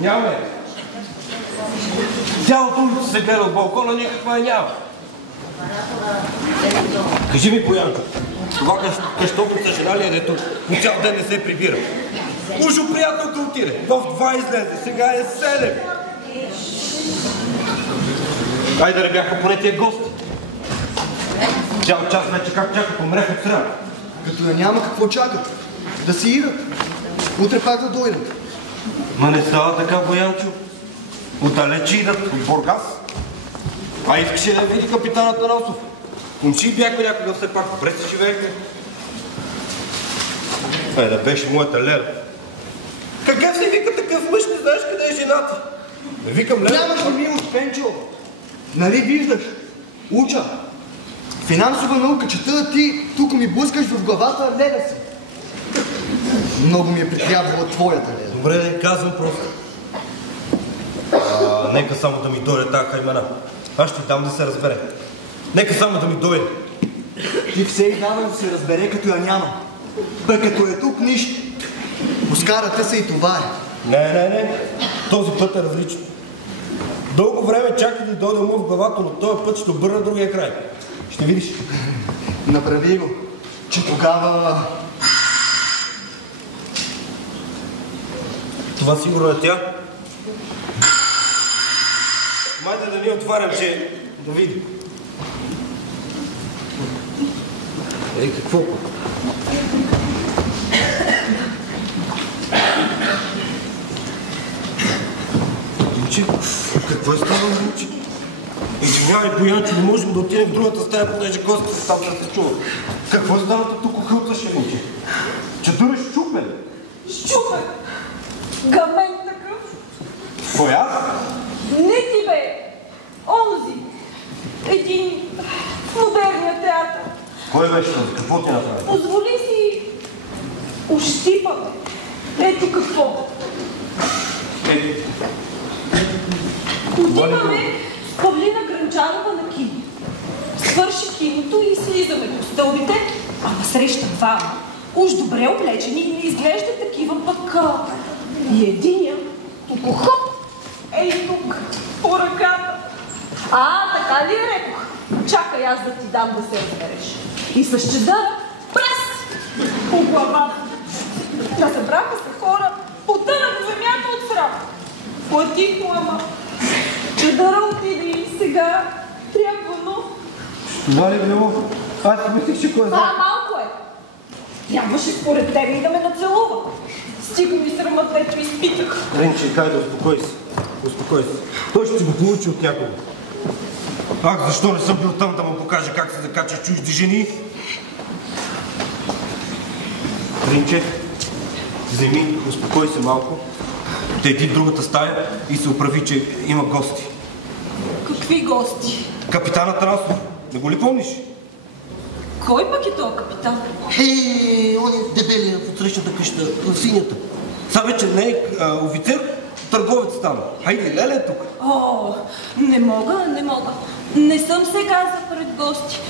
Няма. Цялото улица се гледа от балкона, никаква няма. Кажи ми, Боянко, това къщовница жена ли е, дето по цял ден не се прибира? Ужо приятно да отиде. В 2 излезе, сега е 7. Ай да не бяха поне тия гости. Цял час вече как чакат, умрех от сряда. Като да няма какво чакат. Да си идат. Утре пак да дойдат. Ма не става така, Боянчо. Отдалече идат от Бургас. А искаше да види капитана Танасов. Комши бяхме някога все пак. Добре си живеехме. Да беше моята Лера. Какъв си вика такъв мъж, не знаеш къде е жената? Не викам Лера. Нямаш ли милост, Пенчо? Нали виждаш? Уча. Финансова наука чета, ти тук ми блъскаш в главата Леля си. Много ми е притрябвала твоята Леля. Добре, не казвам просто. Нека само да ми дойде тази хаймана. Аз ще дам да се разбере. Нека само да ми дойде. Ти все и дава да се разбере, като я няма. Бе, като е тук нищо. Оскарате се и това е. Не. Този път е различно. Дълго време чакай да дойде му в главата, но този път ще обърна другия край. Ще видиш. Направи го, че тогава... Това сигурно е тя. Майде да ни отварям, че да видим. Ей, какво? Момче, какво е станало, момче? Извинявай, Боянчо, не можем да отидем в другата стая, понеже гостите там да се чуват. Какво е станало тук хълташе, момче? Чадуреш щупен? Щупен? Гамен такъв? Кой аз? Не ти бе! Онзи! Един в модерния театър. Кой беше този? Какво ти направи? Позволи си ощипаме. Ето какво. Отиваме с Павлина Гранчанова на кино. Свърши киното и слизаме по стълбите, а насреща двама. Уж добре облечени и не изглежда такива пък. И единия, тук хоп, ей тук, по ръката. Така ли рекох? Чакай аз да ти дам да се разбереш. И с чедъра, пръс, по главата. Тя събраха се хора, потънах в земята от срам. Платих му, ама чедъра отиде и сега трябва нов. Това ли било? Аз мислих, че кой е знае. Малко е. Трябваше според тебе и да ме нацелува. Стига ми срамата, ето изпитах. Ренче, кай да успокой се. Успокой се. Той ще го получи от някого. Защо не съм бил там да му покажа как се закача чужди жени? Ренче, вземи, успокой се малко. Отиди в другата стая и се оправи, че има гости. Какви гости? Капитана Танасов. Не го ли помниш? Кой пък е този капитан? Он е дебелия в отсрещната къща, в синята. Сега вече не е офицер, търговец стана. Хайде, Леля е тук. Не мога. Не съм сега за пред гости.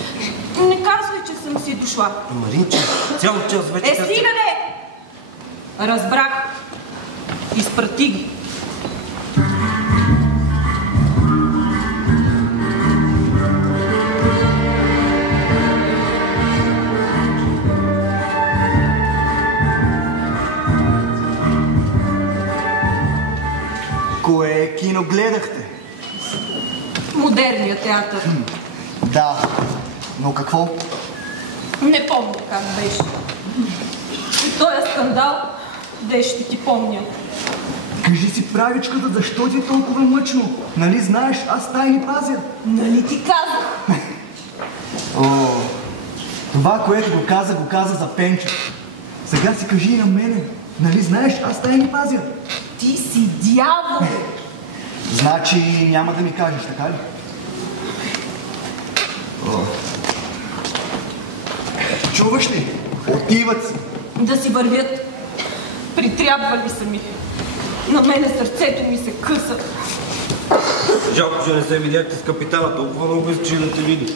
Не казвай, че съм си дошла. Маринче, цял час вече... Стига де! Разбрах. Изпрати ги. Кое кино гледахте? Модерния театър. Да, но какво? Не помня как беше. И този скандал, де ще ти помня. Кажи си, правичката, защо ти е толкова мъчно? Нали знаеш, аз тайни пазя. Нали ти казах? Това, което го каза за Пенчо. Сега си кажи и на мене. Нали знаеш, аз тайни пазя. Ти си дявол. Значи няма да ми кажеш, така ли? Чуваш ли? Отиват си. Да си вървят. Притрябвали са ми. На мене сърцето ми се къса. Жалко, че не се видяхте с капитана. Толкова много искаше да те види.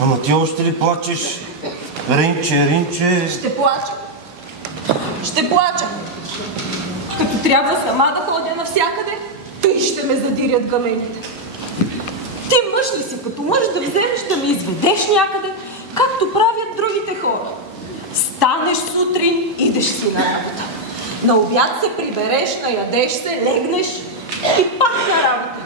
Ама ти още ли плачеш? Ринче. Ще плача. Ще плача. Като трябва сама да ходя навсякъде, тъй ще ме задирят гамените. Ти мъж ли си като мъж да вземеш да ме изведеш някъде, както правят другите хора? Станеш сутрин, идеш си на работа. На обяд се прибереш, наядеш се, легнеш и пак на работа.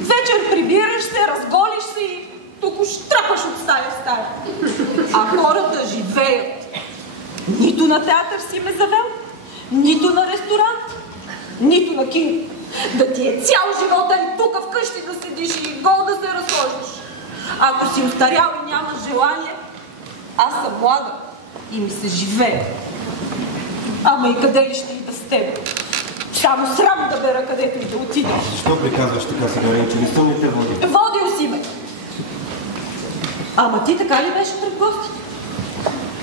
Вечер прибираш се, разголиш се и тук штрапаш от стая в стая. А хората живеят. Нито на театър си ме завел, нито на ресторант, нито на кино. Да ти е цял живот и тук вкъщи да седиш и гол да се разхождаш. Ако си устарял и нямаш желание, аз съм млада и ми се живее. Ама и къде ли ще ида с теб? Само срам да бера където и да отидеш. Защо приказваш така сега, Ренче? Не съм ли те водил? Водил си ме. Ама ти така ли беше пред гостите?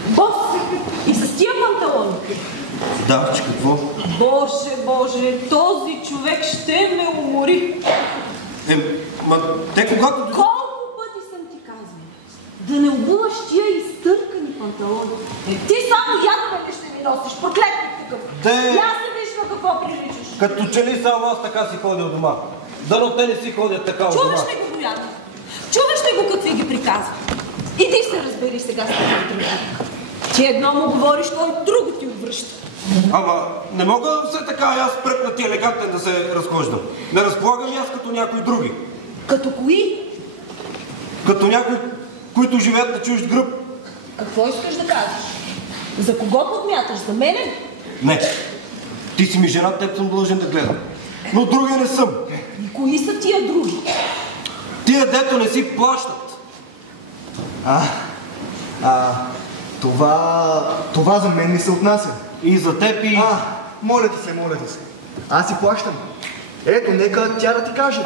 Бос и с тия панталони. Да, че какво? Боже, този човек ще ме умори. Ма те когато... Колко пъти съм ти казвала да не обуваш тия изтъркани панталони. Ти само ядове ли ще ми носиш, проклетник такъв. Я се виж на какво приличаш. Като че ли само аз така си ходил дома. Дано те не си ходят така от дома. Чуваш ли го, Бояна? Чуваш ли го какви ги приказва? Иди се разбери сега с тази друга. Ти едно му говориш, той друго ти отвръща. Ама не мога все така аз пръкнат и елегантен да се разхождам. Не разполагам и аз като някои други. Като кои? Като някои, които живеят на чужд гръб. Какво искаш да кажеш? За кого подмяташ? За мене? Не. Ти си ми жена, теб съм длъжен да гледам. Но други не съм. И кои са тия други? Тия дето не си плащат. Това за мен не се отнася. И за теб и... Моля ти се. Аз си плащам. Ето, нека тя да ти каже.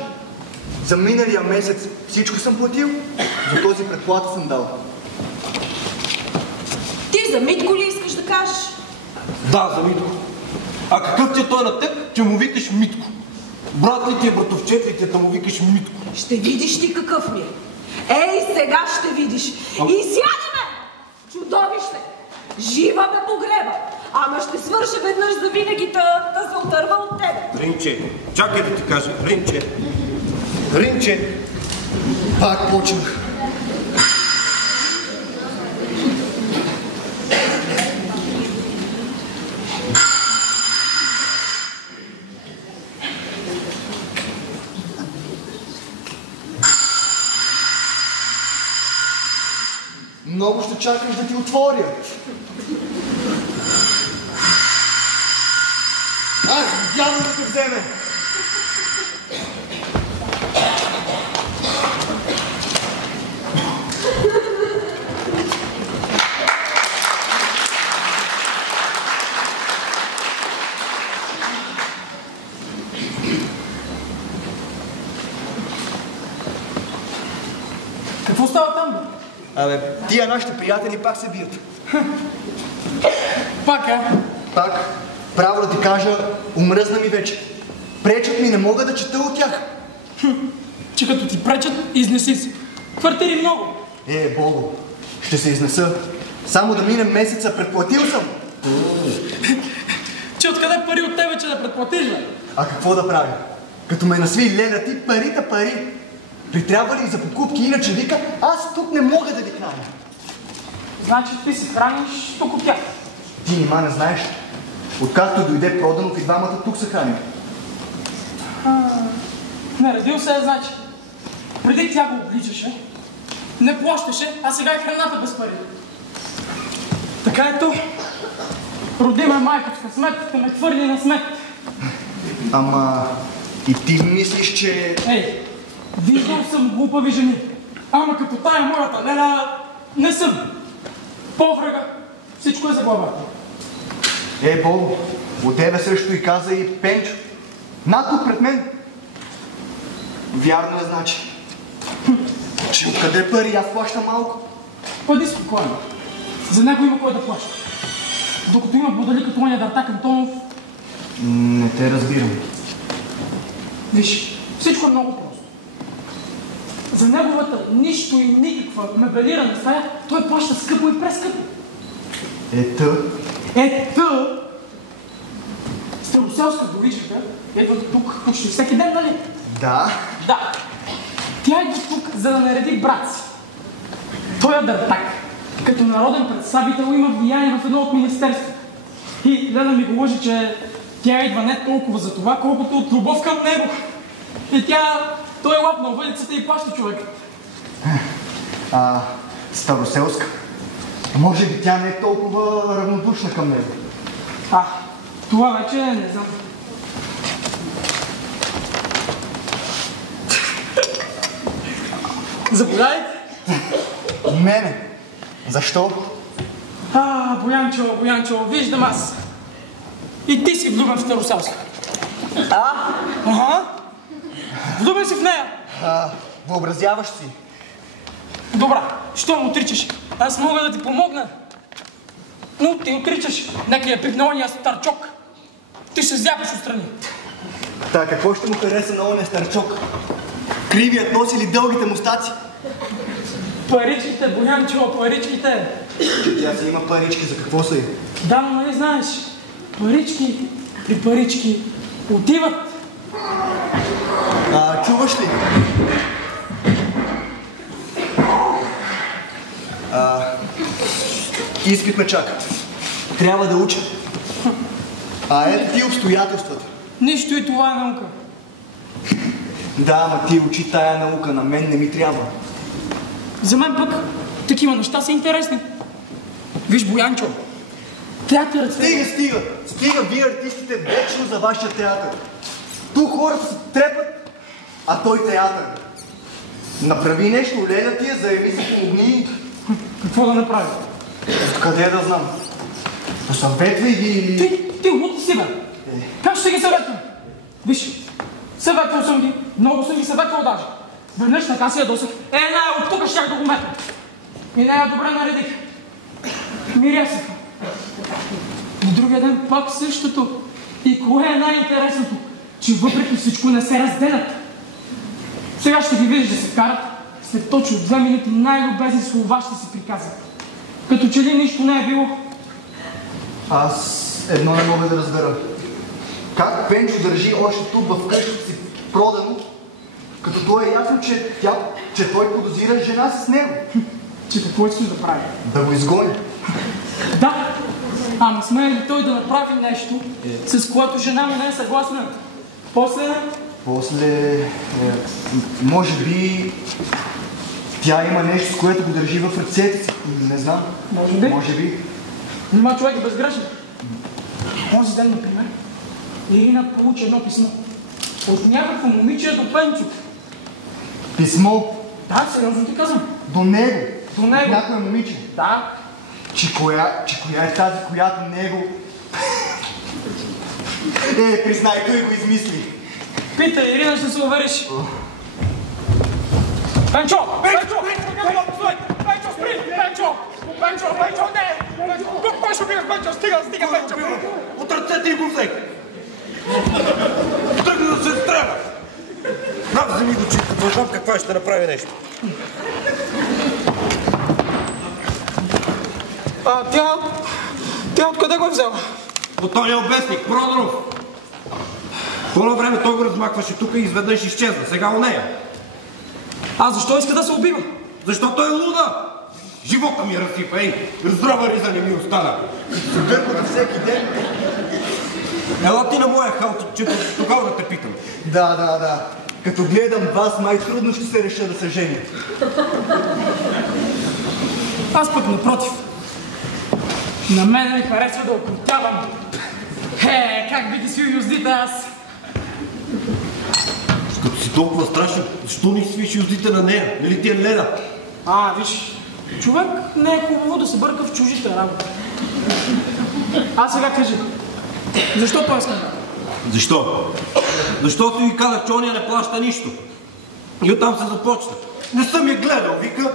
За миналия месец всичко съм платил, за този предплата съм дал. Ти за Митко ли искаш да кажеш? Да, за Митко. А какъв ти е той на теб, че му викаш Митко? Брат ли ти е, братовчет ли ти е, да му викаш Митко? Ще видиш ти какъв ми е. Ей, сега ще видиш. Изядаме! Чудовище! Жива ме погреба! Ама ще свърша веднъж за винаги да се отърва от тебе. Ринче, чакай да ти кажа. Ринче. Пак почнах. Много ще чакаш да ти отворя. Дявол да те вземе! Какво става там, бе? Абе, тия нашите приятели пак се бият. Пак, Пак. Право да ти кажа, умръзна ми вече. Пречат ми, не мога да чета от тях. Че като ти пречат, изнеси се. Квартири много. Бого, ще се изнеса. Само да мине месеца, предплатил съм. Че откъде пари от тебе, че да предплатиш, бе? А какво да правя? Като ме насви Леля, ти пари. Притрябва ли за покупки, иначе вика, аз тук не мога да ви храня. Значи ти се храниш тук от тях. Ти нима не знаеш. Откакто дойде Проданов и двамата тук се храним. Наредил се, значи. Преди тя го обличаше, не плащаше, а сега е храната без пари. Така е то. Роди ме майка с късмет, да ме твърди на смет. Ама и ти мислиш, че... Ей, виждал съм глупави жени. Ама като тая моята Леля, не съм. Поврага, всичко е за главата. Бого, от тебе също и каза и Пенчо. На тук пред мен. Вярно е, значи. Че откъде пари? Аз плащам малко. Бъди спокойно. За него има кой да плаща. Докато има будали като оня Дартак Антонов... Не те разбирам. Виж, всичко е много просто. За неговата нищо и никаква мебелирана стая, той плаща скъпо и прескъпо. Ето, Староселска Боричка идва тук почти всеки ден, нали? Да. Да. Тя идва тук, за да нареди брат си. Той е дъртак. Като народен представител има влияние в едно от министерствата. И Лена ми го лъжи, че тя идва не толкова за това, колкото от любов към него. И той е лапнал въдицата и плаща човек. Староселска. Може би тя не е толкова равнодушна към него. Това вече не знам. Заповядайте. Мене? Защо? Боянчо, виждам аз. И ти си влюбен в Староселска. Ага. Влюбен си в нея. Въобразяваш си. Добре, що му отричаш? Аз мога да ти помогна. Но ти отричаш. Нека я пипне ония старчок. Ти ще зяпаш отстрани. Какво ще му хареса на ония старчок? Кривият нос или дългите мустаци? Паричките, Боянчо, паричките. Тя си има парички, за какво са и? Да, но нали знаеш, парички при парички отиват. Чуваш ли? Изпит ме чака. Трябва да уча. Ето ти обстоятелствата. Нищо и това е наука. Да, ама ти учи тая наука, на мен не ми трябва. За мен пък такива неща са интересни. Виж, Боянчо, театърът... Стига вие артистите вечно за вашия театър. Тук хората се трепат, а той театър. Направи нещо, Леля ти заяви се, помогни. Какво да направи? Къде да знам? Посъветвай ги или... Ти луд си, бе. Как ще ги съветвам? Виж, съветвал съм ги, много съм ги съветвал даже. Веднъж така си ядосах. От тук щях да го метна. И нея добре наредих. Мирясах. На другия ден пак същото. И кое е най-интересното? Че въпреки всичко не се разделят. Сега ще ги видиш да се карат. След точно 2 минути най-любезни слова ще си приказват. Като че ли нищо не е било. Аз едно не мога да разбера. Как Пенчо държи още тук в къщата си продано, като то е ясно, че той подозира жена си с него. Че какво искаш да прави? Да го изгони. Да, ама смее ли той да направи нещо, с което жена му не е съгласна? После, може би, тя има нещо, с което го държи в ръцете си. Не знам. Може би. Нима човек е безгрешен. Онзи ден, например, Ирина получи едно писмо. От някакво момиче до Пенчо. Писмо? Да, сериозно ти казвам. До него? До него. От някоя момиче? Да. Че коя е тази, която него... признай, той го измисли. Питай, Ирина, ще се увериш. Пенчо! Пенчо, спри! Пенчо, не! Кой ще убиваш, Пенчо? Стига, Пенчо! От ръцете го взех! Тръгна да се стреля! Вземи го, че като знам каква ще направи нещо. Тя откъде го е взела? От този обестник, Проданов. По едно време той го размахваше тук и изведнъж изчезна. Сега у нея. Защо иска да се убива? Защото е луда! Живота ми разсипа, здрава риза не ми остана. Се гърбата всеки ден. Ела ти на моя халт, че тогава да те питам. Да. Като гледам вас, май трудно ще се реша да се женя. Аз пък напротив. На мен ми харесва да окрутявам. Как би ги свил юздите аз? Като си толкова страшен, защо не свиш юздите на нея? Нали ти е Лена? Виж, човек не е хубаво да се бърка в чужите работи. Сега кажи, защо поискам? Защо? Защото ви казах, че ония не плаща нищо. И оттам се започна. Не съм я гледал, вика,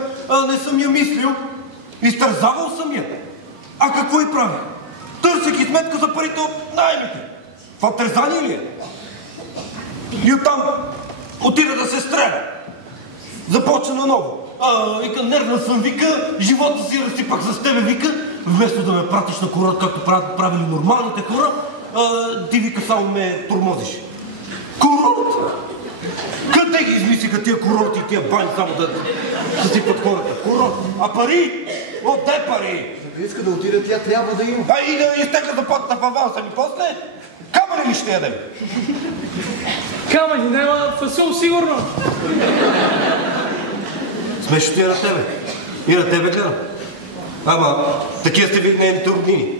не съм я мислил. Изтързавал съм я. Какво и прави? Търсих и сметка за парите от наймите. Това тързание ли е? И оттам отида да се стреля. Започна наново. Вика, нервна съм, вика, живота си разсипах с тебе, вика, вместо да ме пратиш на курорт, както правили нормалните хора, ти вика само ме тормозиш. Курорт? Къде ги измислиха тия курорти и тия бани само да сипат хората? Курорт? А пари? Отде пари? За да иска да отида, тя трябва да има. И да изтегля заплатата в аванса ми после? Камъни ли ще ядем? Камъни, няма фасол сигурно. Смешно ти е на тебе. И на тебе гледам. Ама, такива сте ви нейните роднини.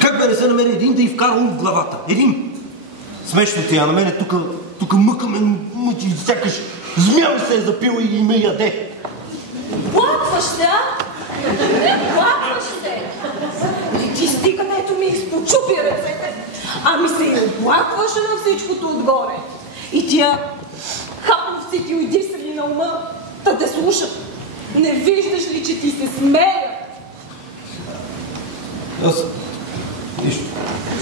Как бе не се намери един да й вкара ум в главата? Един. Смешно ти е, а на мене тук мъка ме мъчи, сякаш змия ми се е запила и ме яде. Плакваш се, а? Плакваш се. Ти стига, ето ми изпочупи ръцете. Ами се и оплакваш на всичкото отгоре. И тия хаповци ти уйдисали на ума, да те слушат. Не виждаш ли, че ти се смея? Аз... нищо.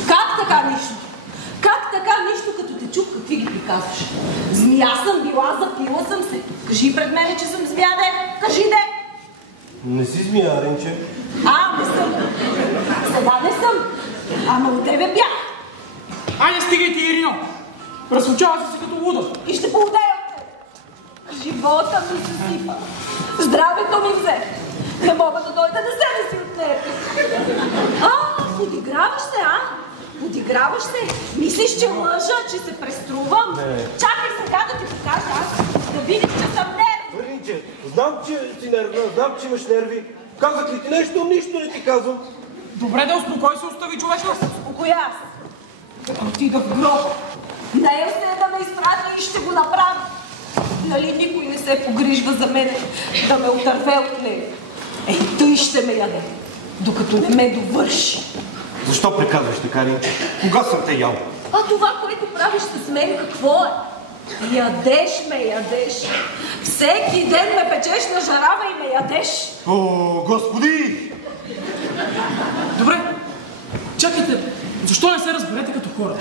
Как така нищо? Как така нищо, като те чух, какви ги приказваш? Змия съм била, запила съм се. Кажи пред мене, че съм змия, де. Кажи, де. Не си змия, Ринче. Не съм. Сега не съм. Ама от тебе бях. Айде, стигайте, Ирино. Разлучава се като луда. И ще поудея от теб. Живота ми се сипа. Здравето ми взе. Не мога да дойда да себе си от теб. Подиграваш се, а? Подиграваш се? Мислиш, че лъжа, че се преструвам? Не. Чакай сега да ти покажа аз. Да видиш, че съм нервна. Ринче, знам, че си нервна, знам, че имаш нерви. Казах ли ти нещо? Нищо не ти казвам. Добре, да успокой се, остави човека. Успокоя аз. Да отида в гроб. Наел се да ме изпрати и ще го направи. Нали никой не се погрижва за мен да ме отърве от него? Той ще ме яде, докато не ме довърши. Защо приказваш така, Ринче? Кога съм те ял? Това, което правиш с мен, какво е? Ядеш ме, ядеш. Всеки ден ме печеш на жарава и ме ядеш. О, Господи! Добре, чакайте, защо не се разберете като хора?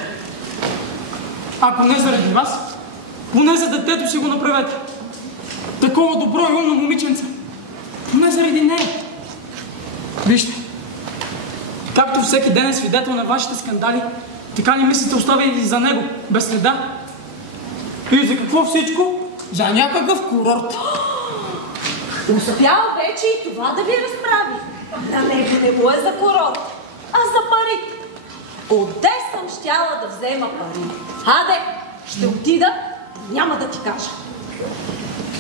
Ако не заради вас, поне за детето си го направете. Такова добро и умно момиченце. Поне заради нея. Вижте, както всеки ден е свидетел на вашите скандали, така ли мислите оставя и за него, без следа? И за какво всичко? За някакъв курорт. Успял вече и това да ви разправи. На него не му е за курорт, а за пари. Отде съм щяла да взема пари. Аде, ще отида, няма да ти кажа.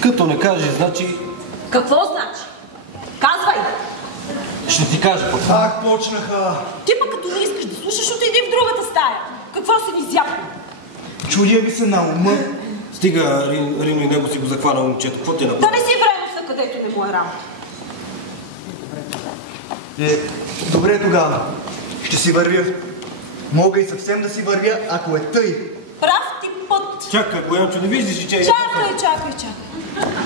Като не кажеш, значи... Какво значи? Казвай! Ще ти кажа пък. Пак почнаха. Ти пък като не искаш да слушаш, отиди в другата стая. Какво се ни зяпна? Чудя ви се на ума. Стига, Рино и него си го захвана момчето. Какво ти е направи? Да не си време, където не му е работа. Добре тогава. Ще си вървя. Мога и съвсем да си вървя, ако е тъй. Прав ти път. Чакай, Боянчо, не виждаш ли, че... Чакай.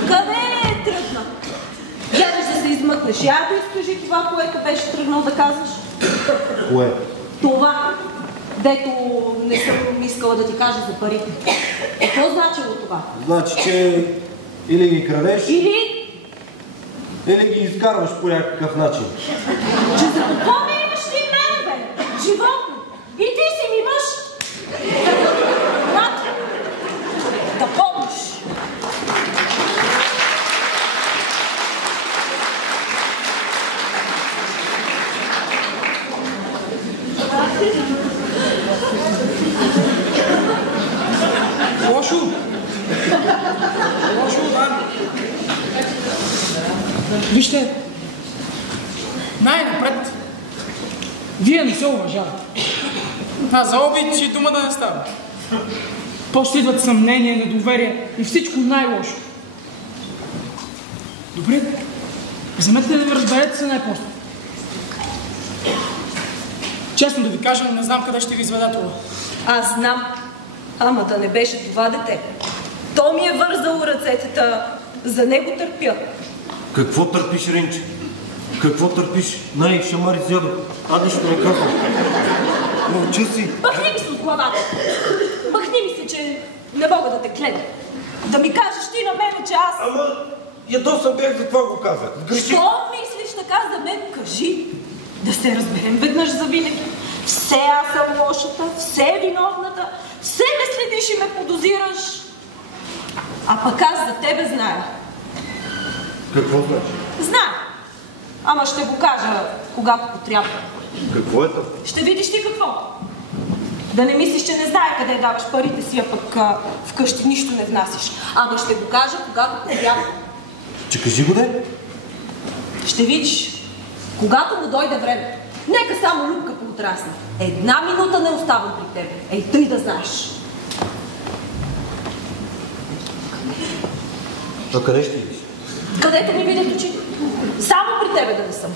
Къде е тръгна? Гледаш да се измъкнеш. Я да изкажи това, което беше тръгнал да казваш. Кое? Това, дето не съм искала да ти кажа за парите. Какво значило това? Значи, че или ги крадеш, Или, или ги изкарваш по някакъв начин. че за какво ме имаш ли мен, бе? Животно. И ти си ми мъж. Мат, да помниш. Лошо, да. Вижте, най-напред, вие не се уважавате. А за обид, че дума да не става. После идват съмнения, недоверие и всичко най-лошо. Добре, вземете да ви разберете се най-после. Честно да ви кажа, не знам къде ще ви изведа това. Аз знам, ама да не беше това дете. То ми е вързало ръцете, за него търпя. Какво търпиш, Ринче? Какво търпиш? Най-шамари зядо. Аз нищо не казвам. Мълчи си. Махни ми се от главата. Махни ми се, че не мога да те гледам. Да ми кажеш ти на мене, че аз... Ама, ядосан бях, за това го казах. Сгреших. Що мислиш така за мен? Кажи. Да се разберем веднъж за винаги. Все аз съм лошата, все е виновната, все ме следиш и ме подозираш. А пък аз за тебе зная. Какво значи? Знам. Ама ще го кажа, когато потрябва. Какво е това? Ще видиш ти какво. Да не мислиш, че не знае къде даваш парите си, а пък вкъщи нищо не внасиш. Ама ще го кажа, когато потрябва. Че кажи го, де? Ще видиш, когато му дойде времето. Нека само Любка поотрасне. 1 минута не оставам при тебе. Ей, тъй да знаеш. А къде ще идиш? Където ми видят очите. Само при тебе да не съм.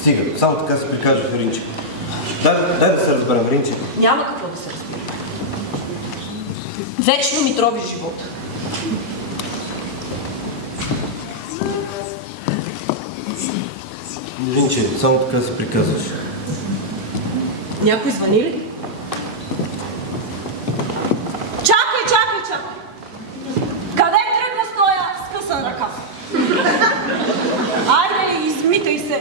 Стига, само така се прикажа в Ринче. Дай да се разберем, Ринче. Няма какво да се разбира. Вечно ми трови живота. Ринче, само така се приказваш. Някой звъни ли? Чакай! Къде тръгна с тоя скъсан ръка? Айде, измитай се.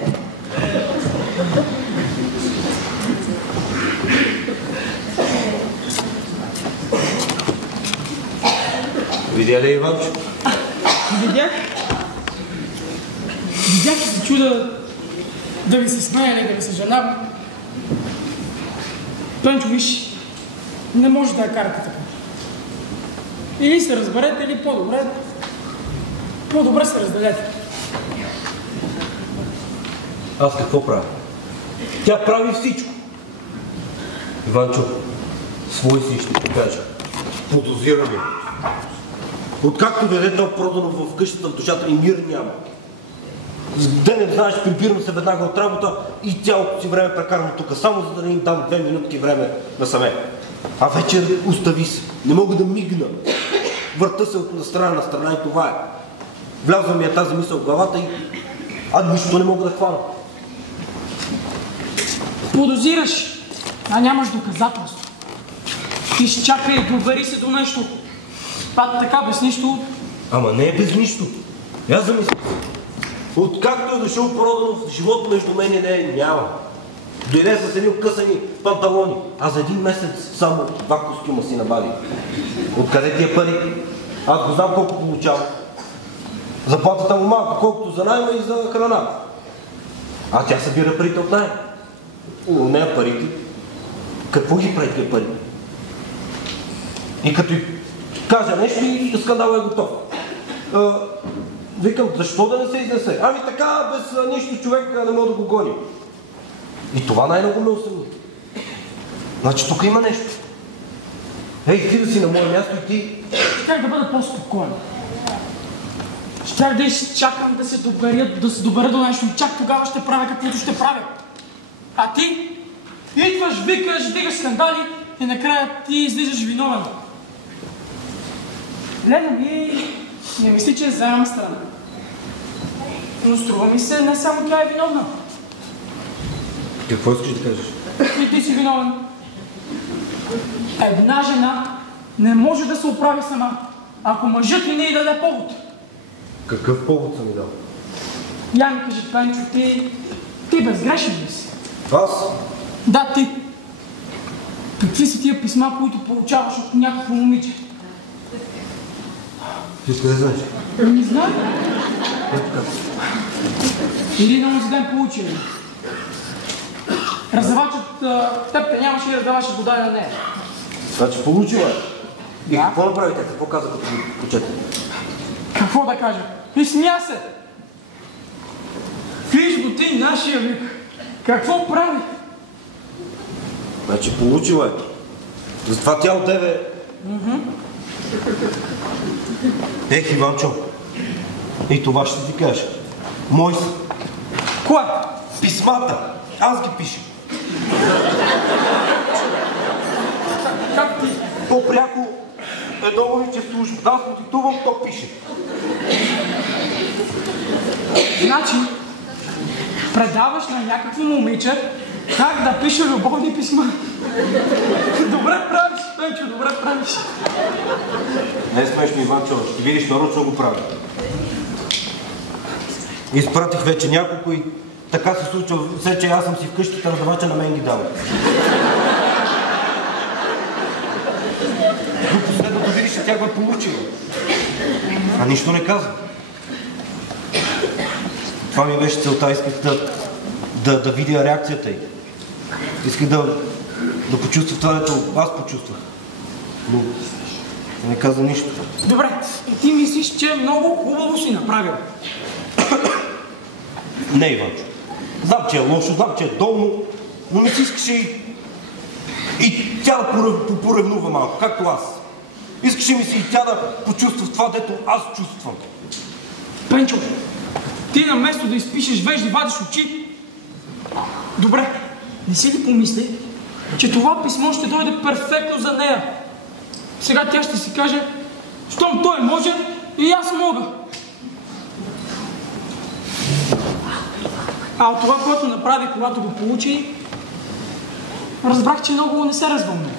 Видя ли, Иванчо? Видях и се чуда да ви се смея, не да ви се съжалявам. Пенчо, виж, не може да я карате така. Или се разберете, или по-добре се разделете. Аз какво правя? Тя прави всичко. Иванчо, свой си ще ти кажа. Подозираме. Откакто дойде този Проданов в къщата, в душата ни мир няма. Ден знаеш, прибирам се веднага от работа и цялото си време прекарвам тук, само за да не им дам 2 минутки време насаме. А вечер остави се. Не мога да мигна. Върта се от страна на страна и това е. Влязва ми тази мисъл в главата и нищо не мога да хвана. Подозираш, а нямаш доказателство. Ти ще чакай и довери се до нещо. Пак така, без нищо. Ама не е без нищо. Я замисля. Откакто е дошъл Проданов, живот между мен и нея няма. Дойде с едни откъсани панталони, а за 1 месец само 2 костюма си набави. Откъде тия пари? Аз го знам колко получавам. Заплатата му малко, колкото за найма и за храна. А тя събира парите от найма. У нея парите. Какво ги прави тия пари? И като й кажа нещо, и скандал е готов. Викам, защо да не се изнесе? Ами така, без нищо човек не мога да го гони. И това най-много ме усъмни. Значи тук има нещо. Ей, ти да си на мое място и ти... Щях да бъда по-спокоен. Щях да изчакам да се добера до нещо и чак тогава ще правя каквото ще правя. А ти идваш, викаш, дигаш скандали и накрая ти излизаш виновен. Гледам и не мисли, че заемам страна. Но струва ми се, не само тя е виновна. Какво искаш да кажеш? И ти си виновен. Една жена не може да се оправи сама, ако мъжът ми не й даде повод. Какъв повод съм ми дал? Я ми кажи, Пенчо, ти безгрешен ли си? Аз? Да, ти. Какви са тия писма, които получаваш от някакво момиче? Ти откъде знаеш? Не знам. Или на този ден получи. Раздавачът теб те нямаше и раздаваше вода на нея. Значи получила. И Да. какво направи тя? Какво каза като ми прочете? Какво да кажа? И смя се. Виж го ти, нашия вик. Какво прави? Значи получила е. Затова тя от тебе... Ех, Иванчо. И това ще ти кажа. Мой са. Кое? Писмата. Аз ги пиша. Как ти? По-пряко едно момиче служба. Аз му диктувам, то пише. Значи, предаваш на някакво момиче как да пише любовни писма. Добре правиш, Пенчо, добре правиш. Не е смешно, Иванчо. Ще видиш, нарочно го правя. Изпратих вече няколко и така се случва, все че аз съм си вкъщи, раздавача на мен ги дава. Но последното видиш, че тя го е получила. А нищо не казва. Това ми беше целта, исках да видя реакцията й. Исках да почувствах това, дето аз почувствах. Но не каза нищо. Добре, ти мислиш, че много хубаво си направил. Не, Иванчо. Знам, че е лошо, знам, че е долно, но не си искаше и тя да поревнува малко, както аз. Искаше ми си и тя да почувства това, дето аз чувствам. Пенчо, ти на место да изпишеш вежди, вадиш очи. Добре, не си ли помисли, че това писмо ще дойде перфектно за нея? Сега тя ще си каже, щом той може, и аз мога. А от това, което направи, когато го получи, разбрах, че много не се развълнува.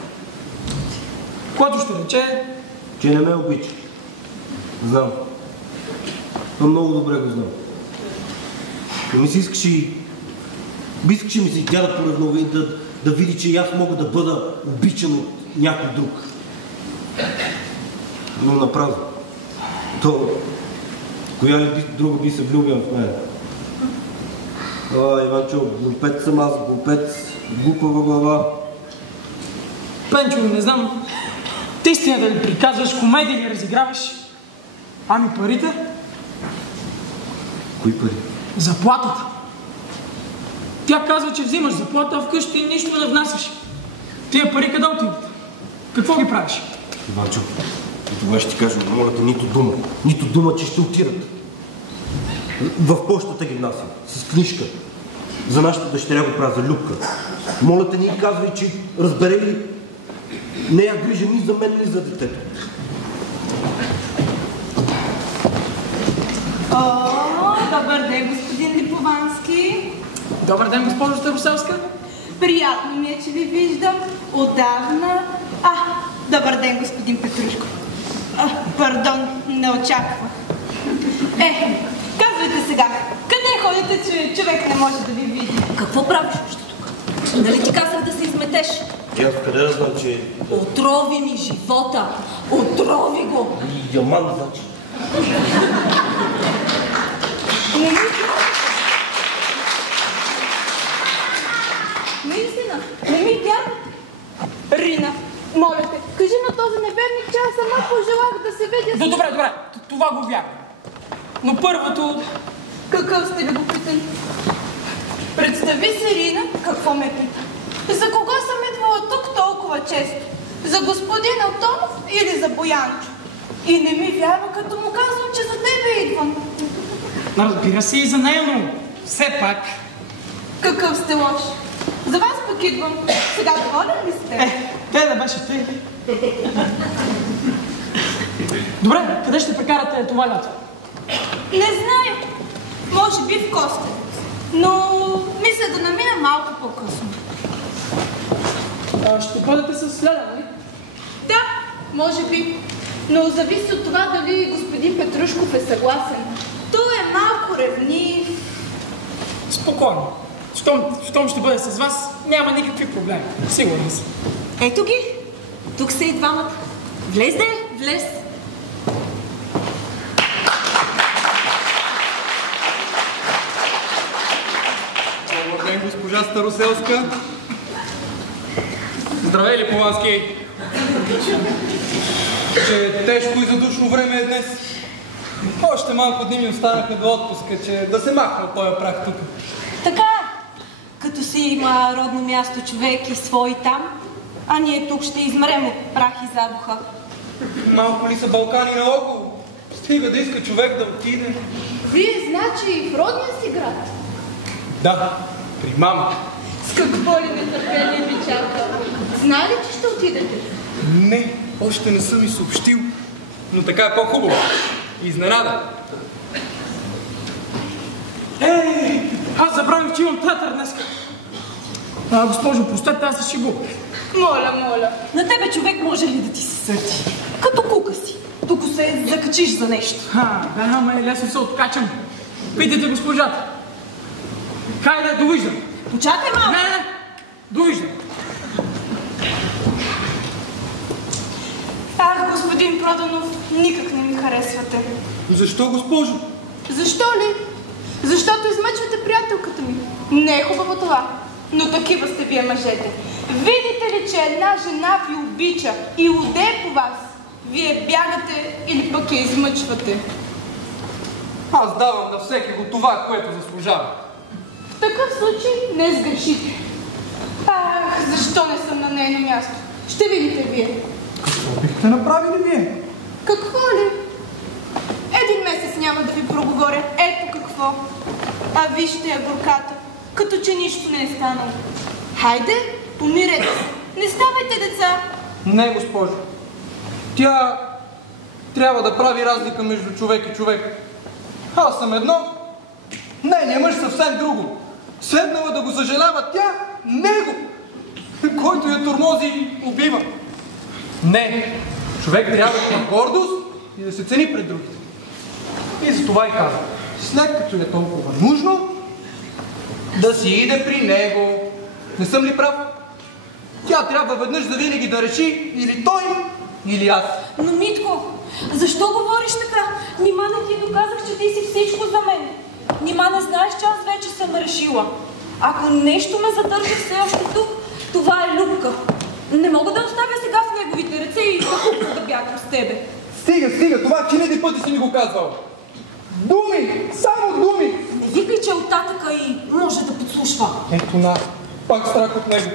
Което ще рече... Че не ме обича. Знам. Но много добре го знам. Но ми си искаше ми се и тя да поревнува и да види, че и аз мога да бъда обичан от някой друг. Но направо. То... Коя ли друга би се влюбила в мен? Иванчо, глупец съм аз, глупец, глупава глава. Пенчо, не знам, ти истина да ли приказваш, комедия ли разиграваш? Ами парите? Кои пари? Заплатата. Тя казва, че взимаш заплата, а вкъщи и нищо не внасяш. Тия пари къде отиват? Какво ги правиш? Иванчо, и тогава ще ти кажа, моля те, нито дума, че ще отидат. В почтата ги внасям, с книжка. За нашата дъщеря го правя, за Любка. Моля те, ни казвай, че разбере ли, не я грижа ни за мен, ни за детето. Добър ден, господин Липовански. Добър ден, госпожо Староселска. Приятно ми е, че ви виждам. Отдавна... Добър ден, господин Петрушко. Пардон, не очаквах. Казвайте сега, къде ходите, че човек не може да ви види? Какво правиш още тук? Нали ти казах да се изметеш? Аз къде да знам, че... Отрови ми живота. Отрови го. И яман, значи. Наистина, не ми вярвате. Рина, моля те, кажи на този неверник, че аз сама пожелах да се видя с... Добре, това го вярвам. Но първото... Какъв сте любопитен? Представи се, Рина, какво ме пита. За кого съм идвала тук толкова често? За господин Антонов или за Боянчо? И не ми вярва, като му казвам, че за тебе идвам. Разбира се и за нея, но все пак... Какъв сте лош? За вас пък идвам. Сега доволен ли сте? Те да беше ти. Добре, къде ще прекарате това лято? Не знаю. Може би в Костенец. Но мисля да намина малко по-късно. Ще бъдете с Леля, нали? Да, може би. Но зависи от това дали господин Петрушков е съгласен. Той е малко ревнив. Спокойно. Щом ще бъде с вас, няма никакви проблеми. Сигурен съм. Ето ги. Тук са и двамата. Влез. Добър ден, госпожа Староселска. Здравей, Липовански. Че тежко и задушно време е днес. Още малко дни ми останаха до отпуска, че да се махна от този прах тук. Така, като си има родно място човек и свои там, а ние тук ще измрем от прах и задуха. Малко ли са Балкани наоколо? Стига да иска човек да отиде. Вие, значи, и в родния си град? Да, при мама. С какво ли нетърпение ви чака? Знае ли, че ще отидете? Не, още не съм и съобщил. Но така е по-хубаво. Изненада. Аз забравих, че имам театър днес. Госпожо, простете, аз се шегувам. Моля. На тебе човек може ли да ти се сърди? Като кука си. Тук се закачиш за нещо. Да, ама лесно се откачам. Питайте госпожата. Хайде, довиждам. Почакай малко. Не, довиждам. Ах, господин Проданов, никак не ми харесвате. Защо, госпожо? Защо ли? Защото измъчвате приятелката ми. Не е хубаво това, но такива сте вие мъжете. Видите ли, че една жена ви обича и лудее по вас, вие бягате или пък я измъчвате. Аз давам на всеки го това, което заслужава. В такъв случай не сгрешите. Ах, защо не съм на нейно място? Ще видите вие. Какво бихте направили вие? Какво ли? Един месец няма да ви проговоря. Ето какво. А вижте я горката, като че нищо не е станало. Хайде, помирете се. Не ставайте деца. Не, госпожо. Тя трябва да прави разлика между човек и човек. Аз съм едно, нейният мъж съвсем друго. Седнала да го съжалява тя, него, който я тормози и убива. Не, човек трябва да има гордост и да се цени пред другите. И за това и казвам, след като е толкова нужно, да си иде при него. Не съм ли прав? Тя трябва веднъж за винаги да реши или той, или аз. Но, Митко, защо говориш така? Нима не ти доказах, че ти си всичко за мен. Нима не знаеш, че аз вече съм решила. Ако нещо ме задържа все още тук, това е Любка. Не мога да оставя сега в неговите ръце и да бягам с тебе. Стига, това хиляди пъти си ми го казвал. Думи, само думи. Не викай, че е от татъка и може да подслушва. Ето на, пак страх от него.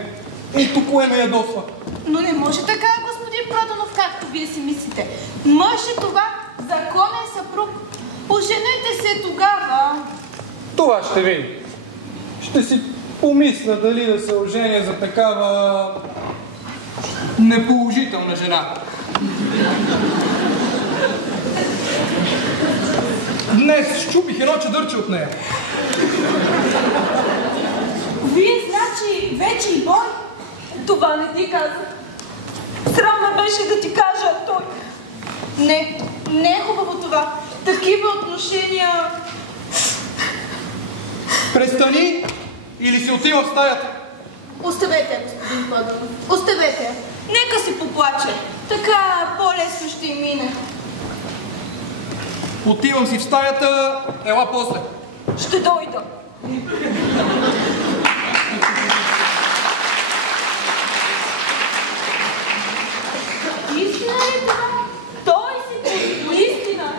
Ето кое ме ядосва. Но не може така, господин Проданов, както вие си мислите. Мъж е това законен съпруг. Оженете се тогава. Това ще видим. Ще си помисля дали да се оженя за такава неположителна жена. Днес щупих едно чадърче от нея. Вие, значи, вече и бой? Това не ти каза. Срам ме беше да ти кажа, а той... Не е хубаво това. Такива отношения... Престани или си отивам в стаята. Оставете, господин Проданов. Оставете. Нека си поплаче. Така по-лесно ще й мине. Отивам си в стаята, ела после. Ще дойда. Истина ли това? Той си истина.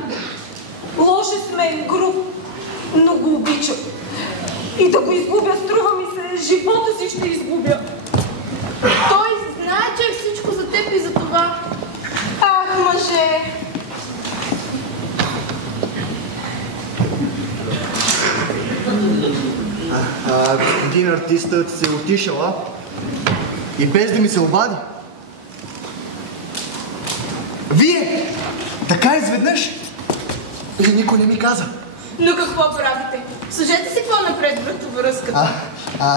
Лош е с мен, груб, но го обичам. И да го изгубя, струва ми се, живота си ще изгубя. Той знае, че е всичко за теб и за това. Ах, мъже! Господин артистът се е отишала и без да ми се обади. Вие! Така изведнъж! И никой не ми каза. Но какво правите? Сложете си по-напред връзката.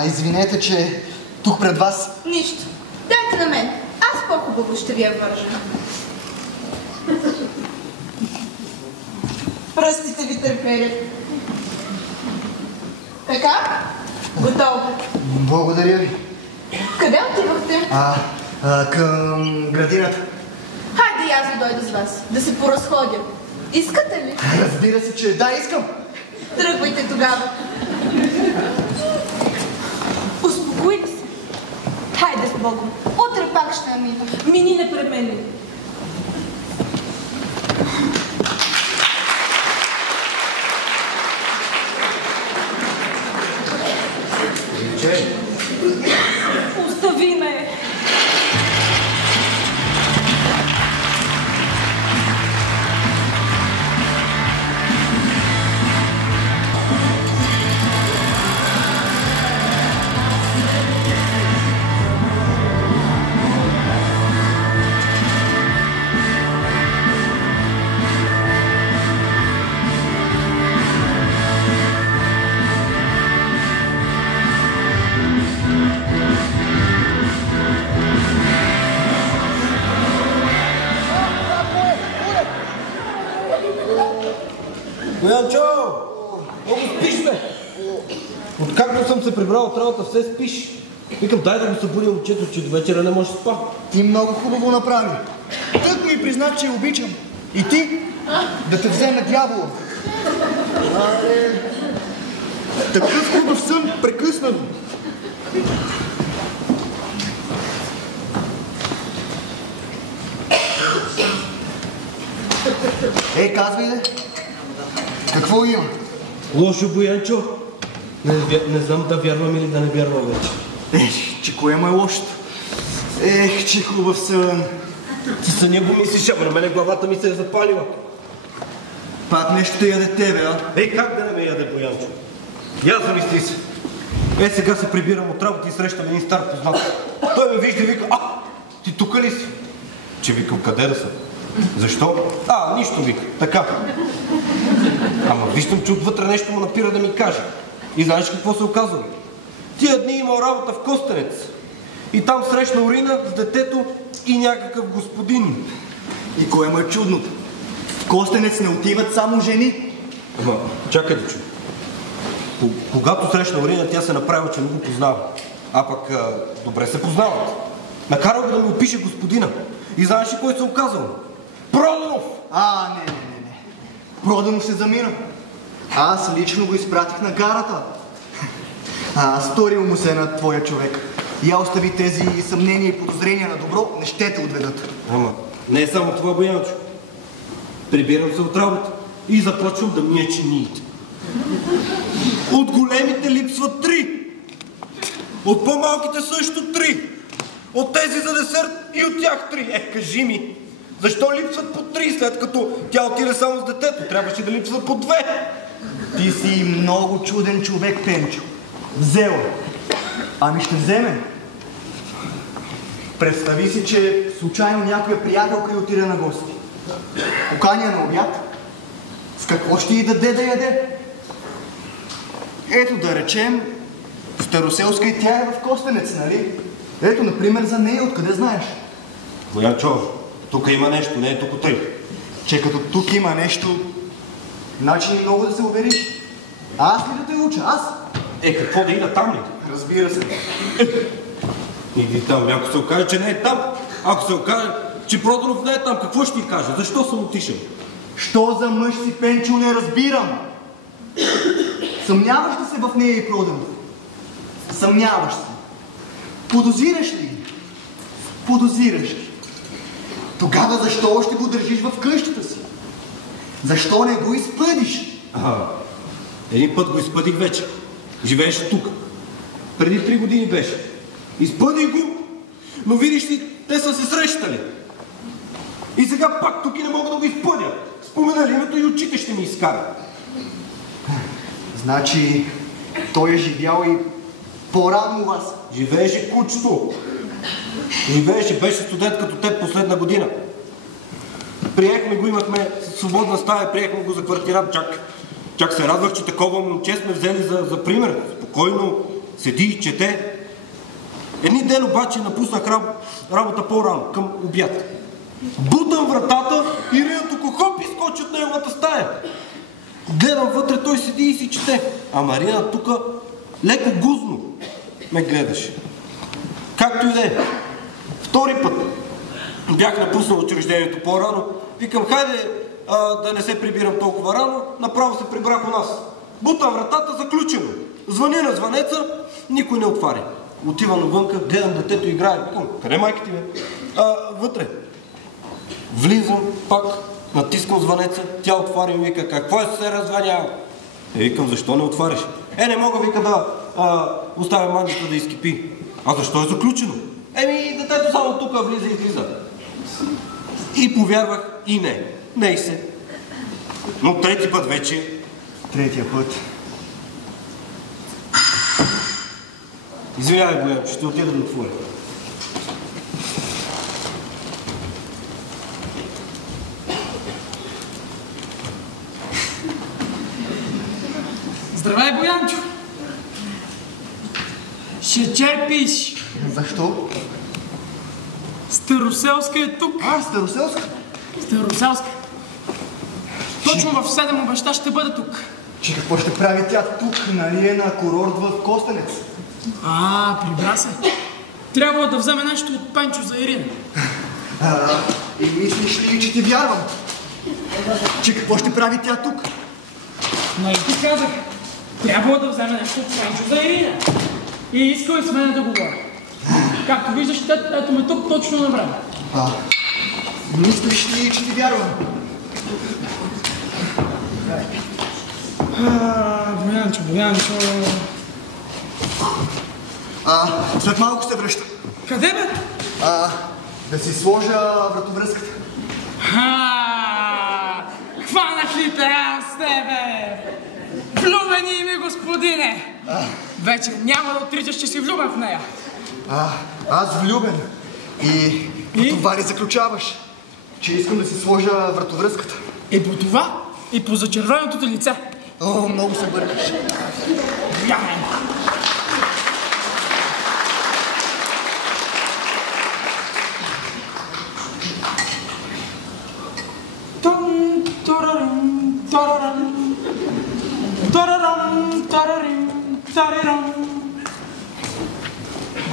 Извинете, че тук пред вас... Нищо. Дайте на мен. Аз по-хубаво ще ви я вържа. Пръстите ви търпелят. Така? Готово. Благодаря ви. Къде отивахте? Към градината. Хайде и аз да дойда с вас. Да се поразходя. Искате ли? Разбира се, че да, искам. Тръгвайте тогава. Успокойте се. Хайде с Богом. Утре пак ще намина. Мини непременно. Остави ме. прибрал от работа, все спиш. Викам, дай да го събудя момчето, че до вечера не може да спа. Ти много хубаво направи. Тък ми признах, че я обичам. И ти да те вземе дявола. Такъв хубав сън, прекъснато. Казвай де. Какво има? Лошо, Боянчо. Не знам да вярвам или да не вярвам вече. Че кое му е лошото? Че хубав сън. Ти съня го мислиш, ама на мене главата ми се е запалила. Пак нещо те яде тебе, а? Как да не ме яде, Боянчо? Я замисли се. Сега се прибирам от работа и срещам един стар познат. Той ме вижда и вика, ти тука ли си? Че викам, къде да съм? Защо? Нищо, вика. Така. Ама виждам, че отвътре нещо му напира да ми каже. И знаеш какво се оказва? Тия дни имал работа в Костенец. И там срещна Орина с детето и някакъв господин. И кое му е чудното? В Костенец не отиват само жени. Ама, чакай да чуя. Когато срещна Орина, тя се направила, че не го познава. А пък добре се познават. Накарал го да ми опише господина. И знаеш ли кой се оказал? Проданов! Не. Проданов се замина. Аз лично го изпратих на гарата. Сторил му се на твоя човек. Я остави тези съмнения и подозрения на добро, не ще те отведат. Ама, не е само това, Боянчо. Прибирам се от работа и започвам да мия чиниите. От големите липсват 3. От по-малките също 3. От тези за десерт и от тях 3. Кажи ми, защо липсват по 3, след като тя отиде само с детето? Трябваше да липсват по 2. Ти си много чуден човек, Пенчо. Взела. Ще вземе. Представи си, че случайно някоя приятелка й отиде на гости. Поканя на обяд. С какво ще й даде да яде? Ето да речем, Староселска и тя е в Костенец, нали? Ето, например, за нея, откъде знаеш? Боянчо, тук има нещо, не е тук тъй. Че като тук има нещо, начини много да се увериш. Аз ли да те уча? Аз? Какво да ида там ли? Разбира се. Иди там, ако се окаже, че не е там. Ако се окаже, че Проданов не е там, какво ще ти кажа? Защо съм отишъл? Що за мъж си, Пенчо, не разбирам. Съмняваш ли се в нея и Проданов? Съмняваш се. Подозираш ли? Подозираш ли? Тогава защо още го държиш в къщата си? Защо не го изпъдиш? Един път го изпъдих вече. Живееше тук. Преди 3 години беше. Изпъдих го, но видиш ли, те са се срещали. И сега пак тук и не мога да го изпъдя. Споменали името и очите ще ми изкарат. Значи, той е живял и по-рано у вас. Живееше кучето. Живееше, беше студент като теб последна година. Приехме го, имахме свободна стая, приехме го за квартирант. Чак се радвах, че такова момче сме взели за пример. Спокойно седи и чете. Един ден обаче напуснах работа по-рано, към обяд. Бутам вратата и Рина тук хоп изкочи от неговата стая. Гледам вътре, той седи и си чете. А Марина тук леко гузно ме гледаше. Както и да е. Втори път бях напуснал учреждението по-рано. Викам, хайде да не се прибирам толкова рано. Направо се прибрах у нас. Бутам вратата, заключено. Звъня на звънеца, никой не отваря. Отивам навънка, гледам детето играе. Викам, къде майка ти, бе? Вътре. Влизам пак, натискам звънеца, тя отваря и вика, какво се разванява? Викам, защо не отваряш? Не мога, вика, да оставя манджата да изкипи. Защо е заключено? Детето само тук влиза и излиза. И повярвах и не. Не се. Но трети път вече. Третия път. Извинявай, Боян, ще отида да отворя. Здравей, Боянчо! Ще черпиш! Защо? Староселска е тук. Староселска? Староселска. Точно в 7 обеща ще бъде тук. Че какво ще прави тя тук, нали е на курорт в Костенец? Прибра се. Трябва да вземе нещо от Пенчо за Ирина. И мислиш ли, че ти вярвам? Че какво ще прави тя тук? Нали ти казах, трябва да вземе нещо от Пенчо за Ирина. И искал и с мене да говоря. Както виждаш, ето ме тук точно на време. Мислиш ли, че ти вярвам? Боянчо. След малко се връща. Къде бе? Да си сложа вратовръзката. Хванах ли те аз с тебе? Влюбени ми, господине! Вече няма да отричаш, че си влюбен в нея. Аз влюбен. И по това ли заключаваш? Че искам да си сложа вратовръзката. И по това, и по зачервеното ти лице. Много се бъркаш.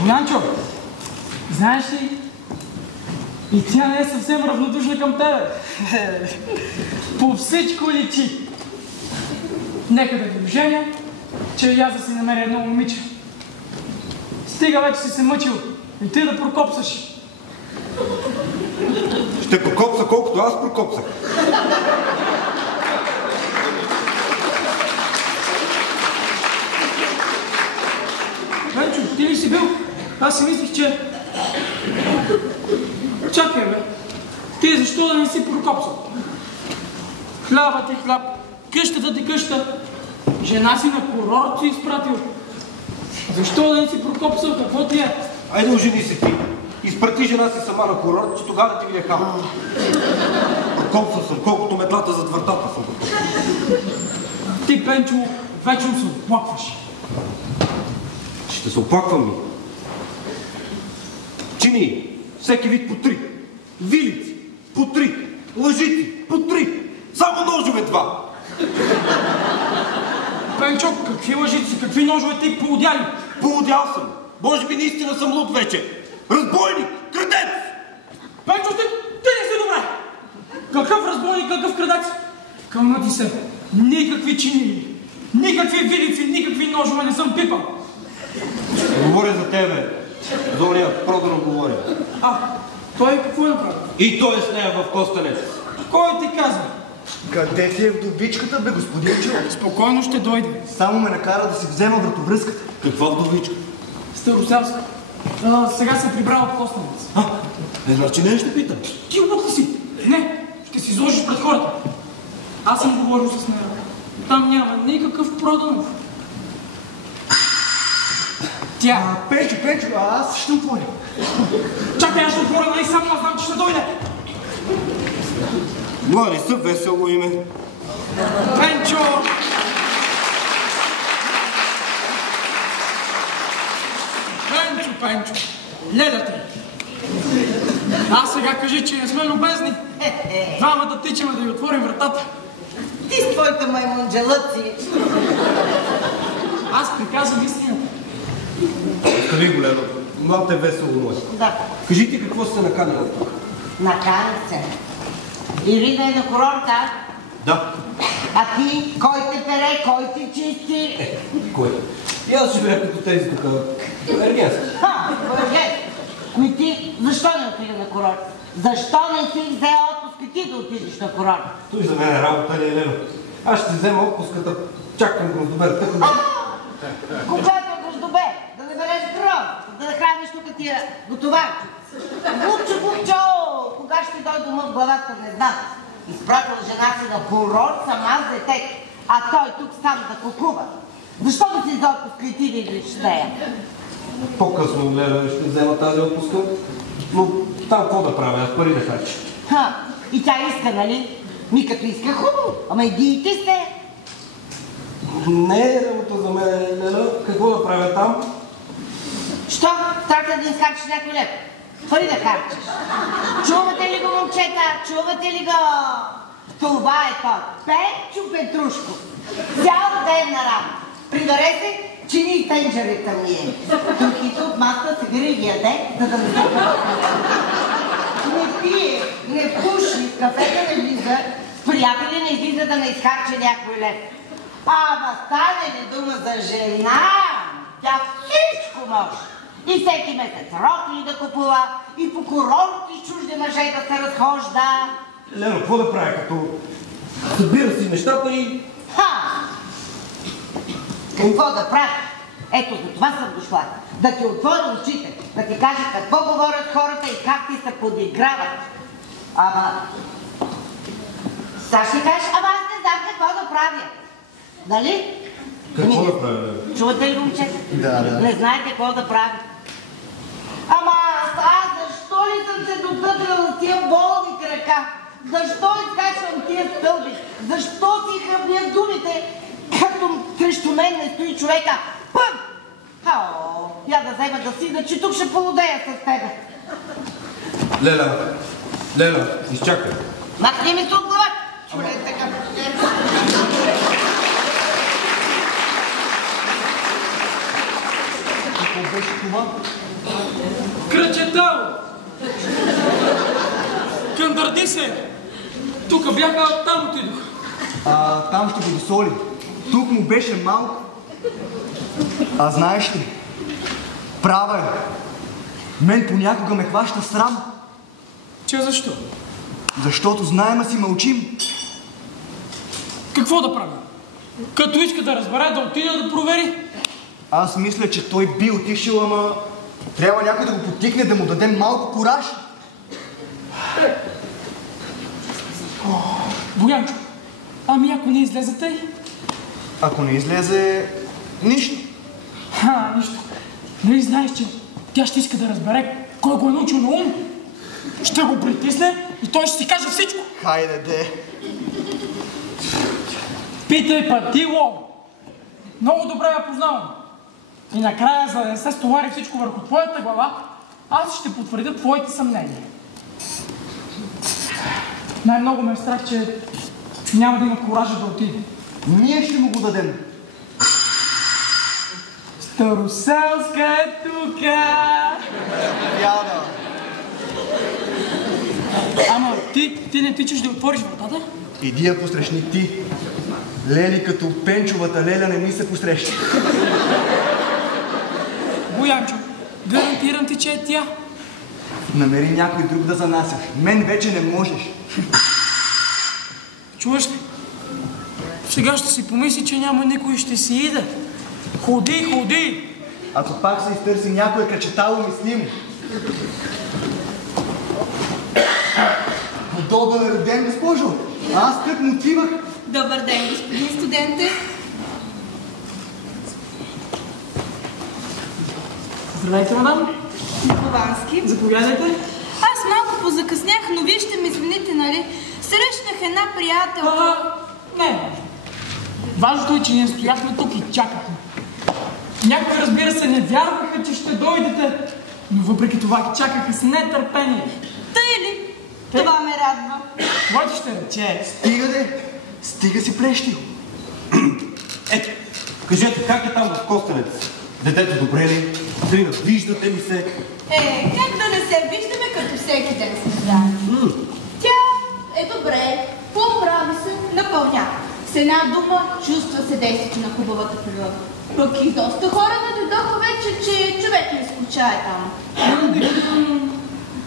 Боянчо, знаеш ли, и тя не е съвсем равнодушна към тебе. По всичко личи. Нека да ви женя, че и аз да си намеря едно момиче. Стига вече си се мъчил и ти да прокопсаш. Ще прокопса колкото аз прокопсах. Пенчо, ти ли си бил? Аз си мислих, че... Чакай, бе. Ти защо да не си прокопсал? Хляба ти хляб, къщата ти къща. Жена си на курорт си изпратил. Защо да не си прокопсал? Какво ти е? Айде ожени се ти. Изпрати жена си сама на курорт, че тогава да ти ви е хал. Прокопсал съм, колкото метлата зад вратата съм. Ти, Пенчо, вечно се оплакваш. Ще се оплаквам ми. Чини, всеки вид по 3. Вилици, по 3. Лъжици, по 3. Само ножове 2. Пенчо, какви лъжици, какви ножове ти поудяли? Поудял съм. Може би наистина съм луд вече. Разбойник, крадец! Пенчо, ти не си добре! Какъв разбойник, какъв крадец? Кълна ти се. Никакви чини, никакви вилици, никакви ножове не съм пипал. Говоря за тебе. За ония проданно говоря. Той какво е направил? И той е с нея в Костенец. Кой ти казва? Къде ти е вдовичката, бе, господинчо? Спокойно ще дойде. Само ме накара да си взема вратовръзката. Каква вдовичка? Староселска. Сега се прибрал от Костенец. Значи не ще питам. Ти луд ли си? Не, ще си изложиш пред хората. Аз съм говорил с нея. Там няма никакъв Проданов. Тя... Пенчо, аз ще отворя. Чакай, аз ще отворя, нали само аз знам, че ще дойде. Млади са весело име. Пенчо! Пенчо, леда ти. Аз сега кажи, че не сме любезни. Двамата тичаме да й отворим вратата. Ти с твоите маймунджелъци. Аз приказвам истината. Остави го, Лено. Малко е весело мое. Да. Кажи ти какво сте наканила тук? Накани се. Ирина е на курорта. Да. А ти, кой те пере, кой те чисти? Кой? И аз ще бях като тези тук. Ергенски. Ами ти, защо не отида на курорт? Защо не си взе отпуск и ти да отидеш на курорт? Той за мен е работа, ли, Лено? Аз ще взема отпуската, чакам Гроздобер, тъкъм. Когато е Гроздобер, да не береш гроб, да храниш тук тия готоварки. Бубчо, кога ще дойде дома в главата, не знам. Изпратил жена си на курорт сама с детето, а той тук сам да кукува. Защо да си за отпуск и ти видиш с нея? По-късно, Лено, ще взема тази отпуска, но там какво да правя, аз пари да харча. И тя иска, нали? Ми като иска хубаво, ама иди и ти сте. Не е работа за мен, Лено, какво да правя там? Що? Трябва да изхарчиш някой леп. Пари да харчиш. Чувате ли го, момчета? Чувате ли го? Това е той. Пенчо Петрушков. Цял ден на работа. Прибере се, чини и тенджерите ми е. Тухите от маста се гри ги яде, за да не се не пие, не пуши, в кафета не влиза, с приятели не излиза да не изхарчи някой лев. Ама стане ли дума за жена, тя всичко може. И всеки месец рокли да купува, и по курорти чужди мъже да се разхожда. Лено, какво да прави, като събира си нещата и... Какво да правиш? Ето за това съм дошла. Да ти отворя очите, да ти кажа какво говорят хората и как ти се подиграват. Ама... Сега ще кажеш, ама аз не знам какво да правя. Нали? Какво да правя? Чувате ли, момчета? Да. Не знаете какво да правя. Ама аз защо ли съм се дотъпила на тия болни крака? Защо изкачвам тия стълби? Защо си хъбня думите, като срещу мен не стои човека? Пъм! Хао! Я да взема да си, да че тук ще полудея с тебе. Лена, изчакай. Махни ми се от глава! Чуле така. Какво беше това? Кръчетало! Кандърди се! Тук бяха, там отидох. Там ще го досоли. Тук му беше малко. А знаеш ли, права е. Мен понякога ме хваща срам. Че защо? Защото знаем, а си мълчим. Какво да правя? Като иска да разбере, да отида да провери. Аз мисля, че той би отишъл, ама трябва някой да го потикне, да му даде малко кураж. Боянчо, ами ако не излезете? Ако не излезе, нищо. Нищо. Нали знаеш, че тя ще иска да разбере кой го е научил на ум? Ще го притисне и той ще си каже всичко. Хайде, де. Питай Патило. Много добре я познавам. И накрая, за да не се стовари всичко върху твоята глава, аз ще потвърдя твоите съмнения. Най-много ме е страх, че няма да има коража да отиде. Ние ще му го дадем. Староселска е тука! Яда. Ама ти не тичаш да отвориш вратата? Иди я посрещни ти. Лели като Пенчовата леля не ми се посреща. Боянчо, гарантирам ти, че е тя. Намери някой друг да занасяш. Мен вече не можеш. Чуваш ли? Сега ще си помисли, че няма никой, ще си иде. Ходи! Ако пак се изтърси някое кръчетало мислимо. Добър ден, госпожо! Аз тък му отивах. Добър ден, господин студенте. Здравейте, мадам. Никовански. Заповядайте. Аз малко позакъснях, но вие ще ме извините, нали? Срещнах една приятелка. Не. Важното е, че ние стояхме тук и чакахме. Някои, разбира се, не вярваха, че ще дойдете, но въпреки това ги чакаха с нетърпение. Тъй ли? Това ме радва. Твоето ще рече. Стига де! Стига си плещи. Ето, кажете, как е там в Костенец? Детето добре ли? Трина, виждате ли се? Как да не се виждаме, като всеки ден сме заедно? Тя е добре, поправи се, напълнява. С една дума чувства се действието на хубавата природа. Пък и доста хора не дойдоха вече, че човек не скучае там.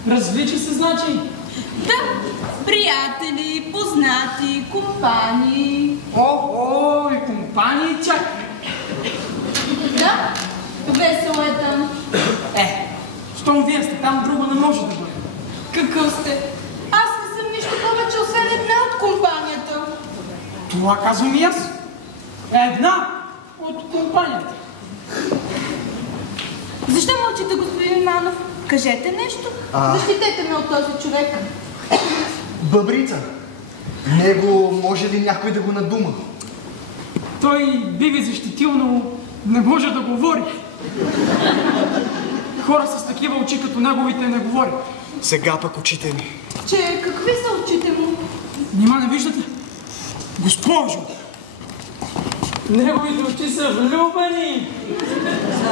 Развлича се, значи? Да, приятели, познати, компании. И компании чак. Да, весело е там. Щом вие сте там, друго не може да бъде. Какъв сте? Аз не съм нищо повече, освен една от компанията. Това казвам и аз. Една от компанията. Защо мълчите, господин Манов? Кажете нещо. Защитете ме от този човек. Бъбрица. Него може ли някой да го надума? Той би ви защитил, но не може да говори. Хора с такива очи като неговите не говорят. Сега пък очите ми. Че какви са очите му? Нима не виждате? Госпожо! Неговите очи са влюбени!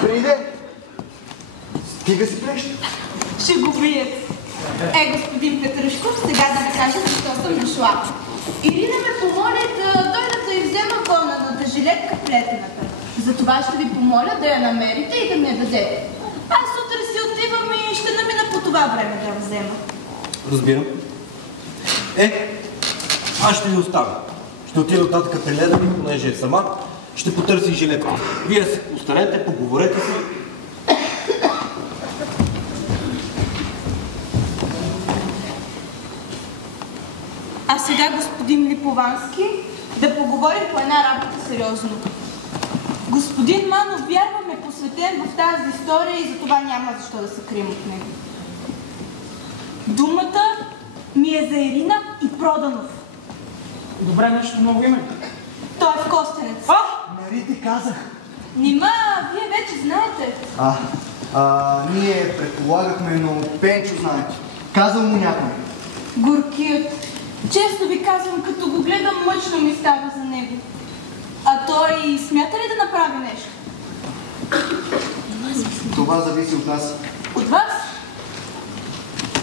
Приде! Стига си плещ! Ще го бият. Господин Петрушков, сега да ви кажа защо съм дошла. Ирина ме помоли да дойда да й взема вълнаната жилетка плетената. Затова ще ви помоля да я намерите и да ми я дадете. Аз утре си отивам и ще намина по това време да я взема. Разбирам. Аз ще ви оставя. Ще отида от татъка при Леда ми, понеже е сама. Ще потърси жилетка. Вие се останете, поговорете си. А сега, господин Липовански, да поговорим по една работа сериозно. Господин Манов, вярвам, е посветен в тази история и затова няма защо да се крием от него. Думата ми е за Ирина и Проданов. Добре, нещо ново име. Той е в Костенец. Нали ти казах? Нима, вие вече знаете. Ние предполагахме, но Пенчо знаете. Казал му някой. Горкият. Често ви казвам, като го гледам, мъчно ми става за него. А той смята ли да направи нещо? Това зависи от нас. От вас?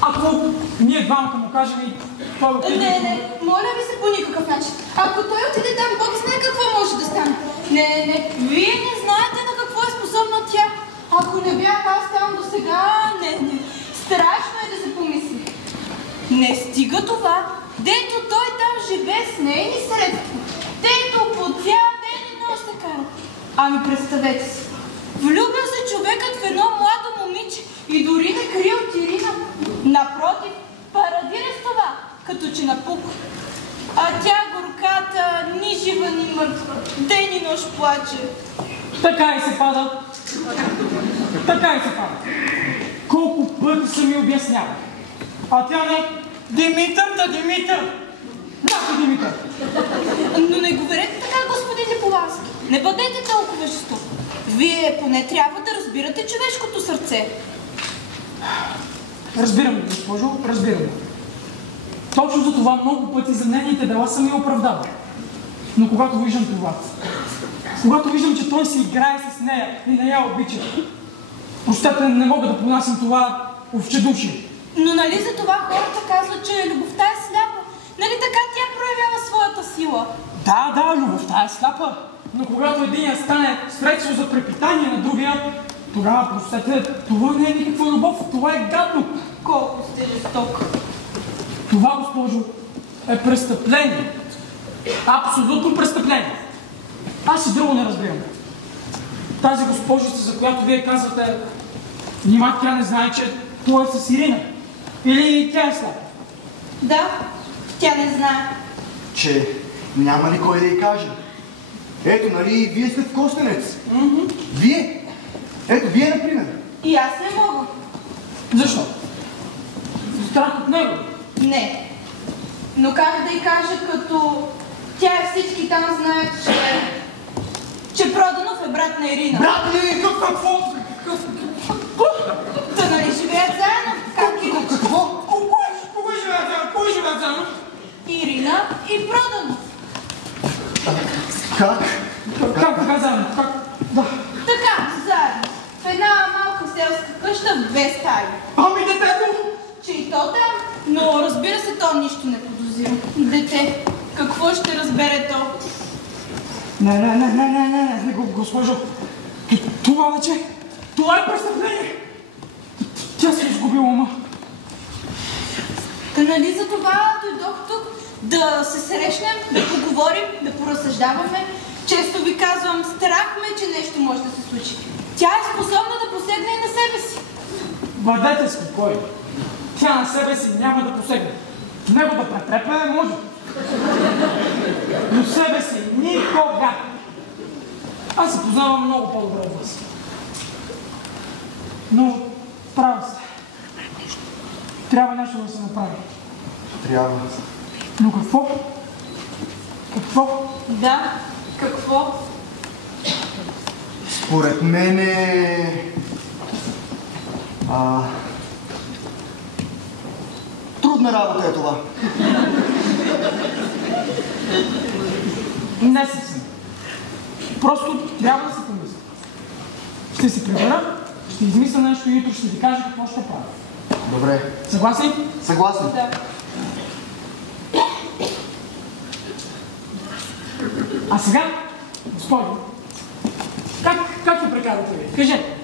Ако ние двамата му кажем и той отиде... Не, моля ви се по никакъв начин. Ако той отиде там, Бог знае какво може да стане. Не, вие не знаете на какво е способна тя. Ако не бях аз там до сега, не. Страшно е да се помисли. Не стига това. Дето той там живее с нейни средства. Дето по цял ден и нощ се кара. Ами представете си. Влюбил се човекът в едно младо момиче и дори не крие от Ирина. Напротив, парадира с това, като че напука. А тя горката, ни жива, ни мъртва. Ден и нощ плаче. Така и се пада. Така и се пада. Колко пъти са ми обяснява. А тя не... Димитър! Нако Димитър! Но не говорете така, господин Липовански. Не бъдете толкова жесток. Вие поне трябва да разбирате човешкото сърце. Разбирам, госпожо, разбирам. Точно за това много пъти за нейните дела съм я оправдавал. Но когато виждам това, когато виждам, че той си играе с нея и не я обича, простете, не мога да понасям това овчедушие. Но нали за това хората казват, че любовта е сляпа? Нали така тя проявява своята сила? Да, любовта е сляпа. Но когато единия стане средство за препитание на другия, тогава, простете, това не е никаква любов, това е гадно. Колко сте жесток. Това, госпожо, е престъпление. Абсолютно престъпление. Аз и друго не разбирам. Тази госпожица, за която вие казвате, нима тя не знае, че това е с Ирина. Или тя е слаба? Да, тя не знае. Че няма ли кой да й каже? Ето, нали, вие сте в Костенец. Вие? Ето, вие, например. И аз не мога. Защо? Страх от него? Не. Но как да й кажа, като тя и всички там знаят, че Проданов е брат на Ирина. Брат ли? Какво? Та нали живеят заедно? Как иначе? Какво? Кога живеят заедно? Кой живеят заедно? Ирина и Проданов. Как? Как така заедно? Как? Да. Така, заедно. В една малка селска къща в две стаи. Ами детето? Че и то там, но разбира се, то нищо не подозира. Дете, какво ще разбере то? Не, госпожо. Това вече, това е престъпление. Тя се изгубила ума. Та нали за това дойдох тук? Да се срещнем, да поговорим, да поразсъждаваме. Често ви казвам, страх ме, че нещо може да се случи. Тя е способна да посегне и на себе си. Бъдете спокойни. Тя на себе си няма да посегне. Него да претрепне може. Но себе си никога. Аз се познавам много по-добре от вас. Но права сте. Трябва нещо да се направи. Трябва. Но какво? Какво? Да, какво? Според мен трудна работа е това. Не съвсем. Просто трябва да се помисля. Ще се прибера, ще измисля нещо и утре ще ви кажа какво ще правя. Добре. Съгласни? Съгласен. Да. А сега, господи, как я прекарате ви? Кажете.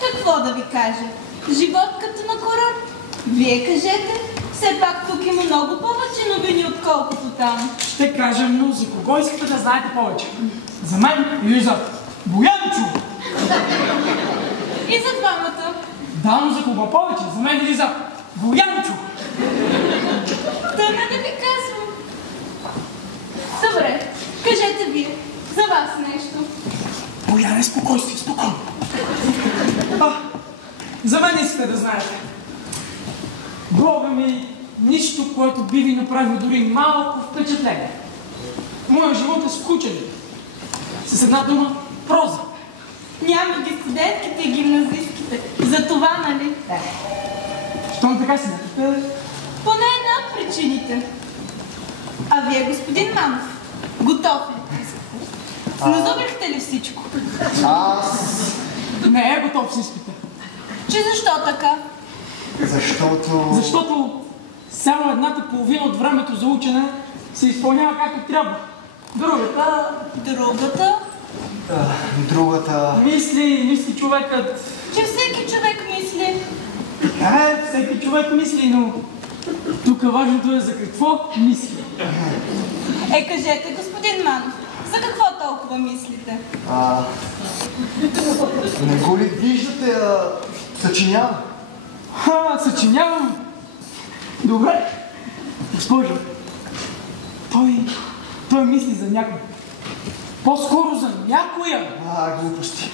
Какво да ви кажа? Живот като на курорт. Вие кажете, все пак тук има много повече новини, отколкото там. Ще кажа, но за кого искате да знаете повече? За мен или за Боянчо? И за двамата. Да, но за кого повече? За мен или за Боянчо? Да не ви казвам. Добре, кажете вие. За вас нещо. Бояне, спокойствие, спокойно. За мен искате да знаете. Бога ми, нищо, което би ви направило дори малко впечатление. Моят живот е скучен. С една дума, проза. Няма ги студентките и гимназистките. За това, нали? Щом така си смятате? Поне една от причините. А вие, господин Манов, готов ли? Назубрихте ли всичко? Не е готов с изпита. Че защо така? Защото само едната половина от времето за учене се изпълнява както трябва. Другата... Мисли човекът. Че всеки човек мисли. Всеки човек мисли, но тук важното е за какво мисли. Кажете, господин Манов, за какво толкова мислите? Не го ли виждате, съчинявам? Съчинявам? Добре. Госпожо, той мисли за някой. По-скоро за някоя. Глупости.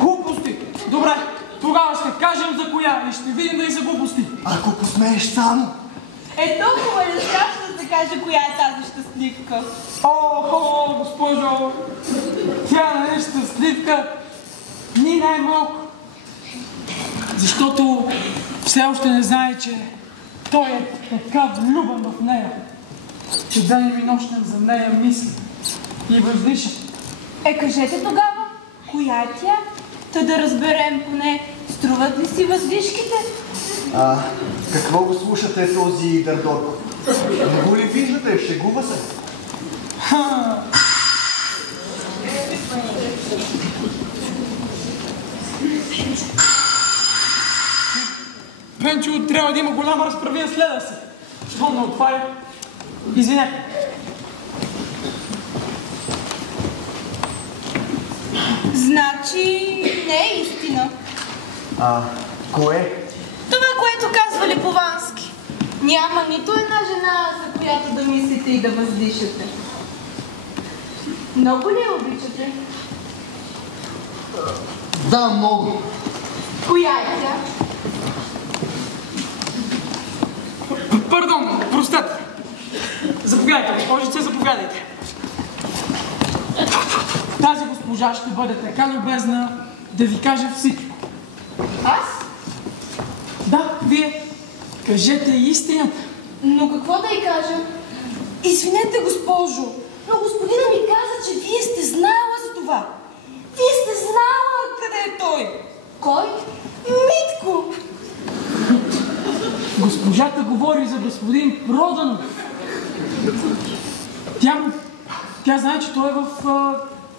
Глупости? Добре, тогава ще кажем за коя и ще видим дали са глупости. Ако посмееш само. Толкова е страшно да се каже коя е тази щастливка. Госпожо, тя не е щастливка ни най-малко. Защото все още не знае, че той е така влюбен в нея, че ден и нощен за нея мисли и въздиша. Кажете тогава, коя е тя? Та да разберем поне, струват ли си въздишките? Какво го слушате този дърдор? Не го ли виждате? Шегува се. Пенчо, трябва да има голяма разправия следа си. Щом не отваря? Извинете. Значи не е истина. Кое? Това, което казва Липовански. Няма нито една жена, за която да мислите и да въздишате. Много ли я обичате? Да, много. Коя е тя? Пардон, простете. Заповядайте, госпожице, заповядайте. Тази госпожа ще бъде така любезна да ви каже всичко. Аз? Да, вие. Кажете истината. Но какво да й кажа? Извинете, госпожо, но господина ми каза, че вие сте знала за това. Вие сте знала къде е той. Кой? Митко. Госпожата говори за господин Проданов. Тя знае, че той е в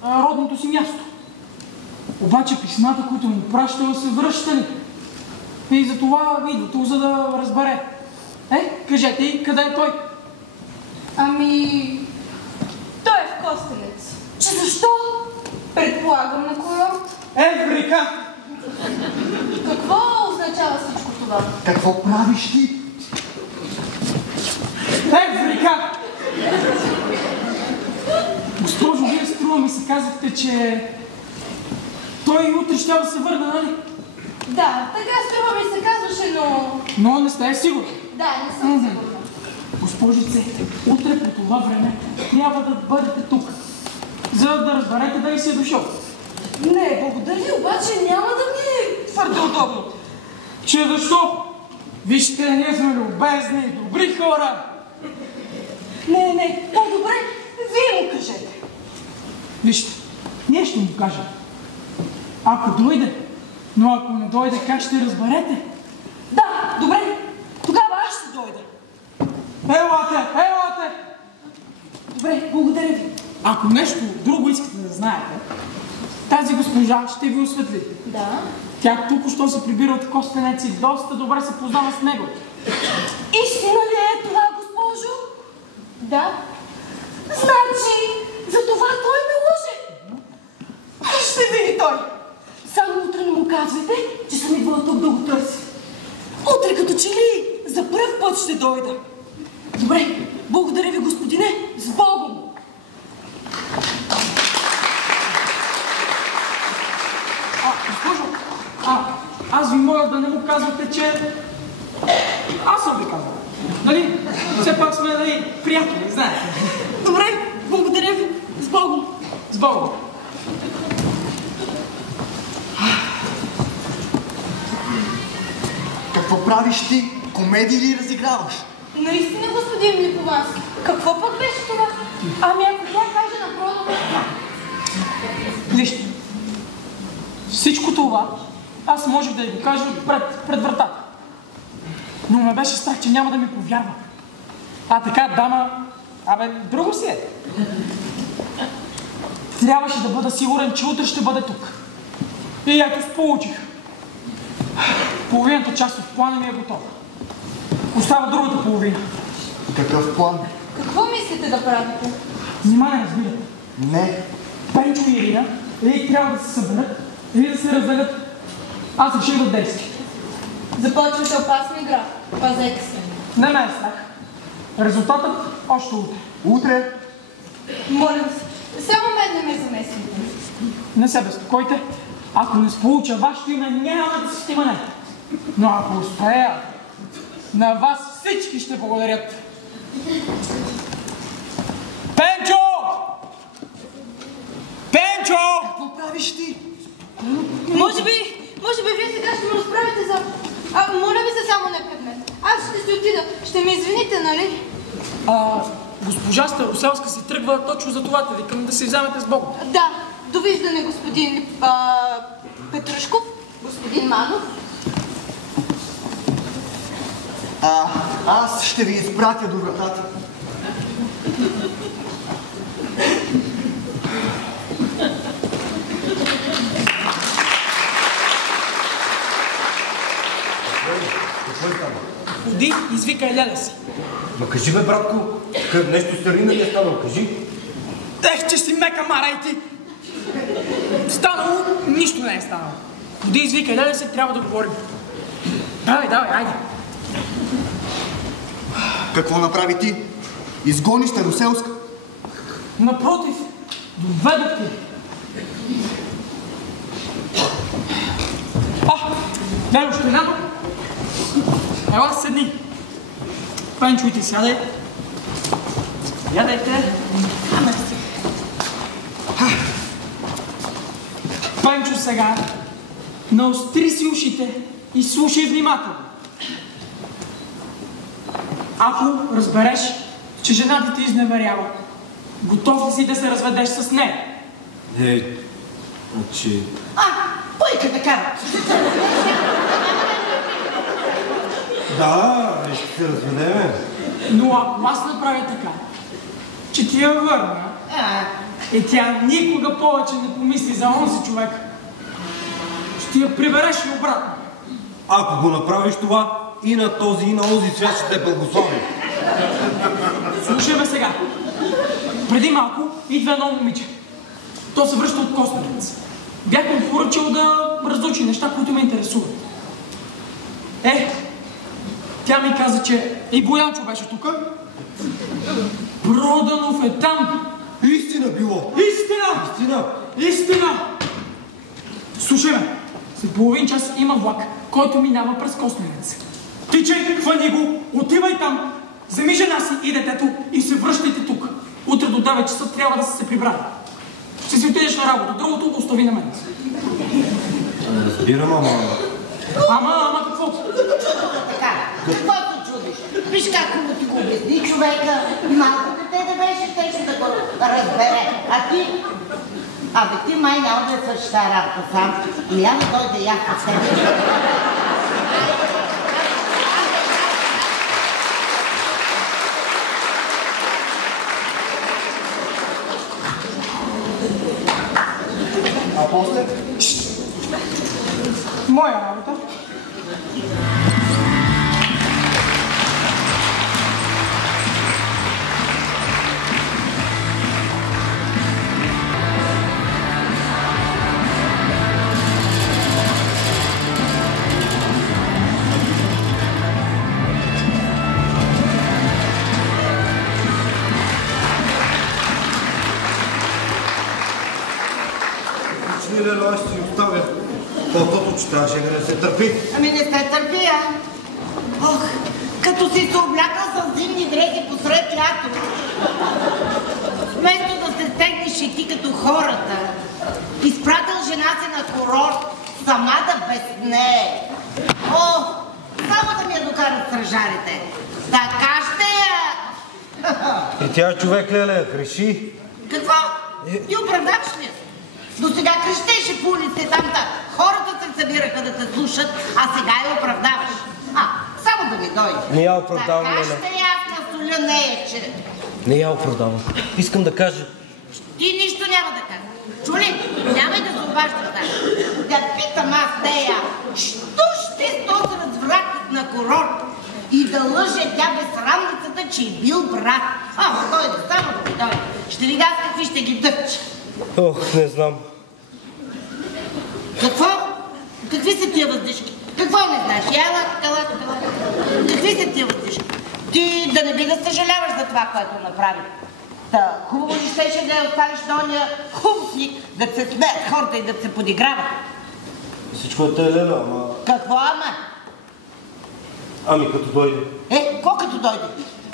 родното си място. Обаче писмата, които му пращала, се връщали. И за това идва тук, за да разбере. Кажете и къде е той? Той е в Костенец. Че защо? Предполагам на курорт. Еврика! Какво означава всичко това? Какво правиш ти? Еврика! Госпожо, вие струва ми се казахте, че той утре ще да се върне, нали? Да, така струва ми се казваше, но... Но не сте сигурни. Да, не съм сигурна. Госпожице, утре по това време трябва да бъдете тук, за да разберете дали си е дошъл. Не, благодаря, обаче няма да ми е твърде удобно. Че защо? Вижте, ние сме любезни, добри хора. Не, по-добре вие му кажете. Вижте, ние ще му кажем. Ако дойде, но ако не дойде, как ще разберете? Да, добре, тогава аз ще дойда. Елате! Добре, благодаря ви. Ако нещо друго искате да знаете, тази госпожа ще ви осветли. Да. Тя току-що се прибира от Костенец и доста добре се познава с него. Истина ли е това, госпожо? Да. Значи, за това той ме лъже. Ще види той. Само утре не му казвайте, че съм идвала тук да го търся. Утре като че ли за пръв път ще дойда. Добре, благодаря ви, господине. С Богом! Госпожо, аз ви моля да не му казвате, че аз съм ви казал. Нали? Все пак сме, нали, приятели, знаете. Добре, благодаря ви. С Богом! С Богом! Какво правиш ти? Комедия ли разиграваш? Наистина, господин Липовас. Какво пък беше това? Ами ако тя каже на Проданов... Вижте, всичко това аз можех да ви го кажа пред вратата. Но ме беше страх, че няма да ми повярва. А така, дама, друго си е. Трябваше да бъда сигурен, че утре ще бъде тук. И ето сполучих. Половината част от плана ми е готова. Остава другата половина. Какъв план? Какво мислите да правите? Нима не разбирате. Не. Пенчо и Ирина или трябва да се съберат, или да се разделят. Аз реших да действам. Започвате опасна игра. Пазете се. Не ме е страх. Резултатът още утре. Утре? Моля се. Само мен не ме замесвайте. Не се безпокойте. Ако не сполуча вашето име, няма да се стимане. Но ако успея, на вас всички ще благодарят. Пенчо! Пенчо! Какво правиш ти? Може би вие сега ще ме разправите за... моля ви се, само не пред мен. Аз ще си отида. Ще ме извините, нали? Госпожа Староселска си тръгва точно за това, те викам да се вземете с Богом. Да. Довиждане, господин Петрушков, господин Манов. Аз ще ви изпратя до вратата. Какво е става? Ходи, извикай леля си. Ма кажи бе, братко, нещо старина ли е станало, кажи. Ех, че си мека, мара и ти! Станало, нищо не е станало. Ходи, извикай леля си, трябва да говорим. Давай, айде. Какво направи ти? Изгони Староселска. Напротив, доведох ти. Лело, ще надо. Ела, седни. Пенчо, и ти сядай. Ядайте. Пенчо, сега наостри си ушите и слушай внимателно. Ако разбереш, че жена ти изневерява, готов ли си да се разведеш с нея? Значи... Пойка така. Да, ще се разведеме. Но ако аз направя така, че ти я върна, и тя никога повече не помисли за онзи човек, ще я прибереш и обратно. Ако го направиш това, и на този, и на онзи свят ще те благослови. Слушай ме сега. Преди малко идва едно момиче. То се връща от Костенец. Бях му поръчал да разучи неща, които ме интересуват. Тя ми каза, че и Боянчо беше тук. Проданов е там. Истина било. Истина! Слушай ме. След половин час има влак, който минава през Костенец. Тичай, хвани го, отивай там, вземи жена си и детето и се връщайте тук. Утре до 9 часа трябва да се прибрали. Ще си отидеш на работа, другото остави на мен. Не разбирам, Ама какво? Така, какво се чудиш? Виж как му ти го обясни човека, малко ти май няма да я свършиш тази работа сам. Я да дойде я с тебе. А после? Моя работа. Лело, аз ще си оставя пълтото, че тази жена не се търпи. Ами не се търпи, а? Ох, като си се облякал с зимни дрехи посред лято. Вместо да се стегнеш и ти като хората, изпратил жена си на курорт, сама да без нея. О, само да ми я докарат стражарите. Така ще я... И тя човек, леле, греши. Какво? Ти оправдаваш ли? До сега крещеше по улиците там-та. Хората се събираха да те слушат, а сега я оправдаваш. Само да ми дойде. Не я оправдавам, така леле. ще я насоля нея, че... Не я оправдавам. Искам да кажа. Ти нищо няма да кажа. Чули? Нямай да се обаждаш така. Да питам аз нея, що ще с този развратник на курорт и да лъже тя безсрамницата, че е бил брат. Дойде, само да ми дойде. Ще видя с какви ще ги дъпча. Ох, не знам. Какво? Какви са тия въздишки? Какво не знаеш? Ела. Какви са тия въздишки? Ти да не би да съжаляваш за това, което направи. Хубаво ли щеше да я оставиш на ония хубавник, да се смеят хората и да се подиграват? Всичко е те, леле, ама... Какво ама? Ами като дойде. Какво като дойде?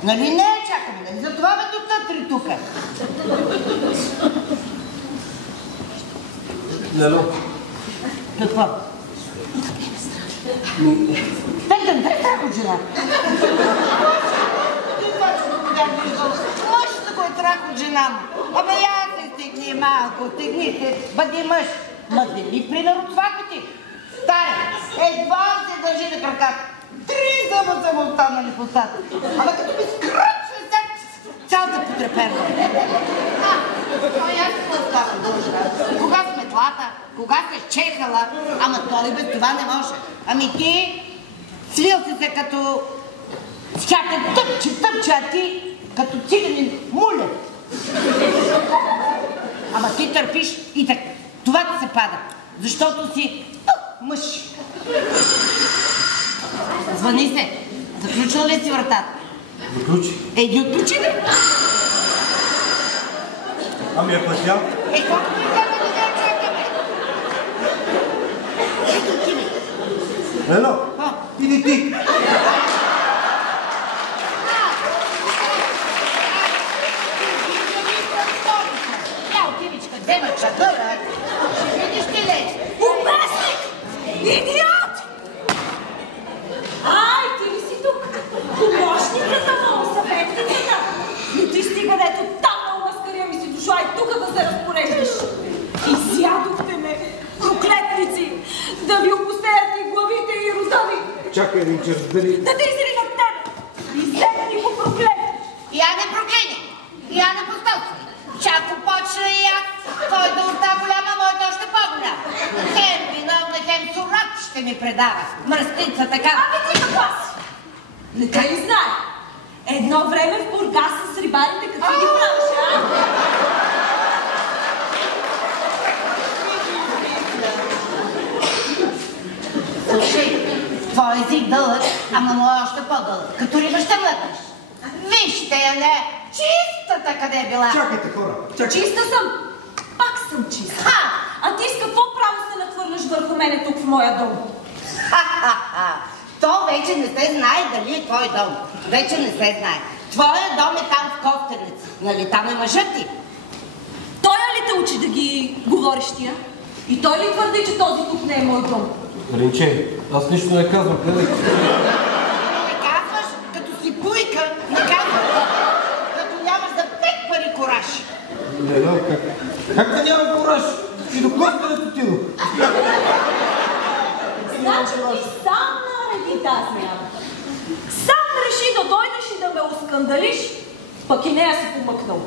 Нали не я чакаме, нали? Затова ме дотътри тука. Лело. Какво? Дай страх от жена. Мъж да го е страх от жена му. Абе я се стигни малко, стигни се, бъди мъж. Ма дели пример от свако ти. Старе, едва се държи на краката. 3 зъба са му останали в устата. Ама като ми скръчва цялата потреперна. Аз какво става дължа? Кога с метлата, кога с чехала, ама той без това не може. Ами ти свил си се като... Тя те тъпче, а ти като циганин муля. Ама ти търпиш и така. Това ти се пада, защото си мъж. Звъни се. Заключил ли си вратата? Заключи. Ги отключи ли? Ами е платя. Колко ти казва да не чакаме? Отиди. Лело, иди ти. Отивичка, взема чадъра. Ще видиш ти ли? Обесник! Идиот! Ай, ти ли си тук? Помощницата му, съветницата! Но ти стига, дето там на ласкария ми си дошла и тук да се разпореждаш. Изядохте ме, проклетници, да ви опустеят и главите и рода ви. Чакай, Ринче, разбери. Да те изринат тебе! Излезе ни го проклет! Я не прокляни, я не постъпва. Чако почна и аз, той да остава голяма, моята още по-голяма. Хем виновна, хем сурат ще ми предава. Мръстица така. Ами ти каква си? Не те ли знае? Едно време в Бургас с рибарите какви ги правиш, а? Слушай, твой език дълъг, ама му е още по-дълъг. Като риба ще млъкнеш. Вижте я не, чистата къде е била. Чакайте, хора, чакайте. Чиста съм. Пак съм чиста. А ти с какво право се нахвърляш върху мене тук в моя дом? То вече не се знае дали е твой дом. Вече не се знае. Твоя дом е там в Костеница. Нали там е мъжът ти? Той ли те учи да ги говориш тия? И той ли твърди, че този тук не е мой дом? Ринче, аз нищо не казвам, гледай. Не казваш, като си пуйка, не казваш, като нямаш за 5 пари кораж. Лело, как да няма кораж? И до Костенец отидох. Значи ти сам нареди тази работа. Сам реши да дойдеш и да ме оскандалиш, пък и нея си помъкнал.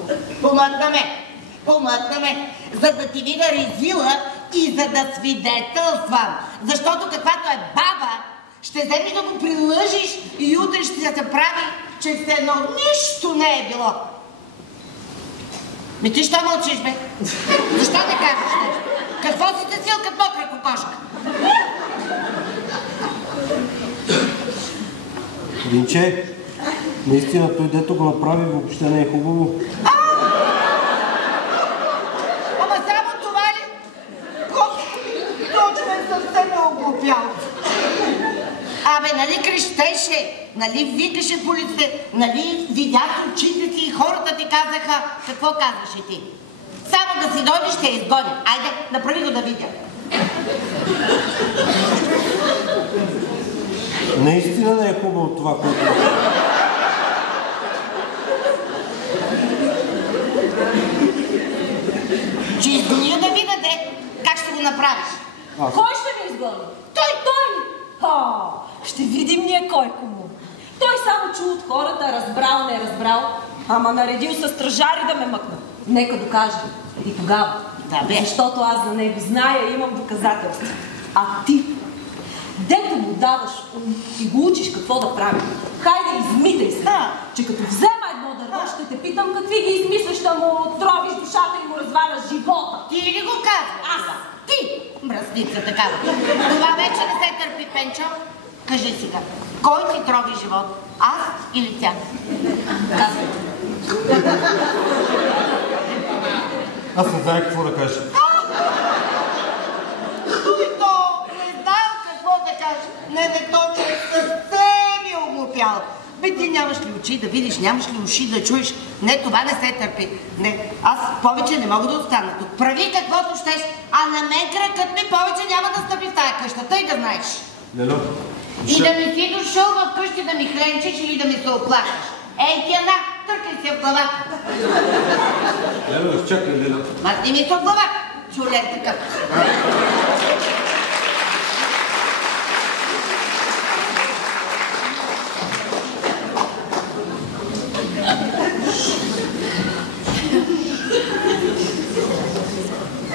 Помъкна ме, за да ти видя резила и за да свидетелствам. Защото каквато е баба, ще вземеш да го прилъжиш и утре ще се прави, че все едно нищо не е било. Ти що мълчиш, бе? Защо не кажеш нещо? Какво си тъсил като мокра кокошка? Ринче, наистина той дето го направи въобще не е хубаво. Ама само това ли? Той човек съвсем е оглупял. Абе, нали крещеше, нали викаше по лице, нали видя с очите си и хората ти казаха, какво казваше ти? Само да си дойдеш, ще я изгоня. Айде, направи го да видя. Наистина не е хубаво това, което... Ще изгоня да видя, де. Как ще го направиш? Кой ще ми изгони? Той! Ще видим ние кой кому. Той само чул от хората, разбрал, не разбрал, ама наредил със стражари да ме мъкнат. Нека докаже. И тогава. Да, бе. Защото аз за него зная и имам доказателства. А ти, дето му даваш и го учиш какво да прави, хайде измитай се, че като взема едно дърво, ще те питам какви ги измисляш, да му отровиш душата и му разваляш живота. Ти ли го казваш? Аз. Ти, мръсница такава. Това вече не се търпи, Пенчо. Кажи сега, кой ти трови живот? Аз или тя? Казвай. Аз не знае какво да кажа. То не знае какво да каже. Не, той човек съвсем е оглупял. Бе, ти нямаш ли очи да видиш, нямаш ли уши да чуеш? Не, това не се търпи. Не, аз повече не мога да остана тук. Прави каквото щеш, а на мен кракът ми повече няма да стъпи в тая къща. Тъй да знаеш. Лело, И да ми си дошъл в къщи да ми хленчиш или да ми се оплакаш. Ей, ти една, търкай се в главата. Лело, изчакай, Лело. Махни ми се от глава, чулен такъв.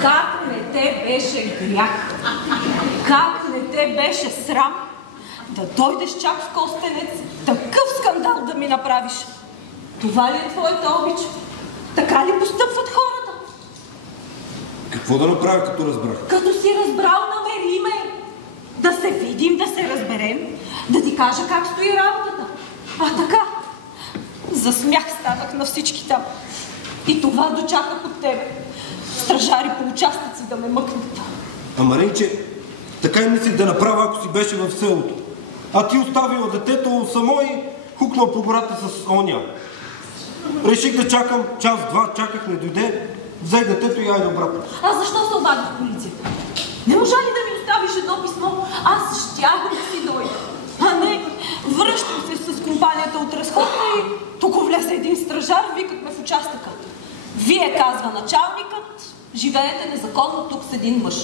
Как не те беше грях, как не те беше срам да дойдеш чак в Костенец, такъв скандал да ми направиш. Това ли е твоята обич? Така ли постъпват хората? Какво да направя, като разбрах? Като си разбрал, намери ме. Да се видим, да се разберем, да ти кажа как стои работата. А така, за смях станах на всички там. И това дочаках от тебе. Стражари по участъци да ме мъкнат. Ама Ринче, така и мислих да направя, ако си беше в селото. А ти оставила детето само и хукнал по гората с оня. Реших да чакам час-два, чаках, не дойде, взех детето и айде обратно. А защо се обадих в полицията? Не можа ли да ми оставиш едно писмо? Аз щях да си дойда. А не, връщам се с компанията от разходка и тук влезе един стражар, викат ме в участъка. Вие, казва началникът, живеете незаконно тук с един мъж.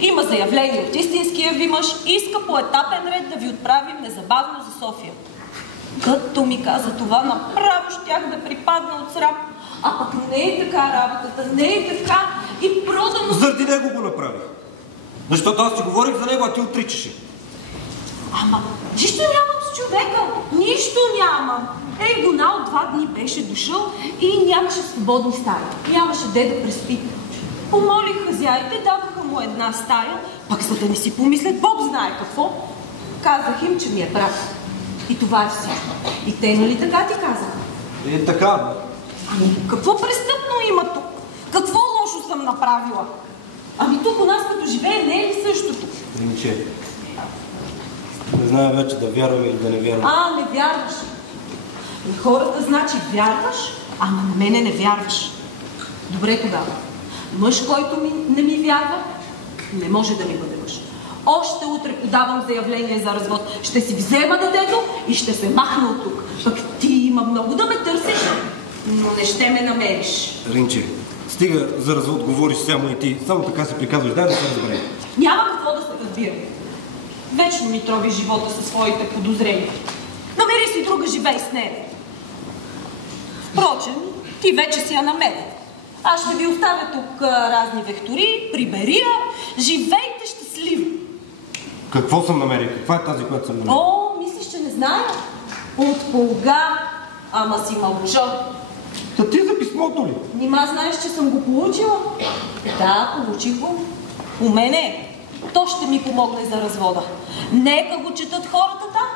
Има заявление от истинския ви мъж, иска по етапен ред да ви отправим незабавно за София. Като ми каза това, направо щях да припадна от срам. А пък не е така работата, не е така и продано... Заради него го направих. Защото аз ти говорих за него, а ти отричаше. Ама, нищо нямам с човека, нищо нямам. Гонал 2 дни беше дошъл и нямаше свободни стаи. Нямаше де да преспи. Помолих хазяите, даваха му една стая, пък за да не си помислят, Бог знае какво. Казах им, че ми е прав. И това е всичко. И те, нали така ти казаха? Така. Ами, какво престъпно има тук? Какво лошо съм направила? Ами тук у нас като живее не е ли същото? Ринче, не знае вече да вярвам или да не вярвам. Не вярваш. И хората значи вярваш, ама на мене не вярваш. Добре тогава. Мъж, който не ми вярва, не може да ми бъде мъж. Още утре подавам заявление за развод. Ще си взема детето и ще се махна от тук. Пък ти има много да ме търсиш, но не ще ме намериш. Ринче, Стига за развод, говориш само и ти. Само така се приказваш. Дай да се разбере. Няма какво да се разбира. Вечно ми трови живота със своите подозрения. Намери си друга, живей с нея. Впрочем, ти вече си я намери. Аз ще ви оставя тук разни вехтори, прибери я, живейте щастливо. Какво съм намерил? Каква е тази, която съм намерил? О, мислиш, че не зная? От кога? Ама си мълча. Та ти за писмото ли? Нима знаеш, че съм го получила? Да, получих го. У мене то ще ми помогне за развода. Нека го четат хората там,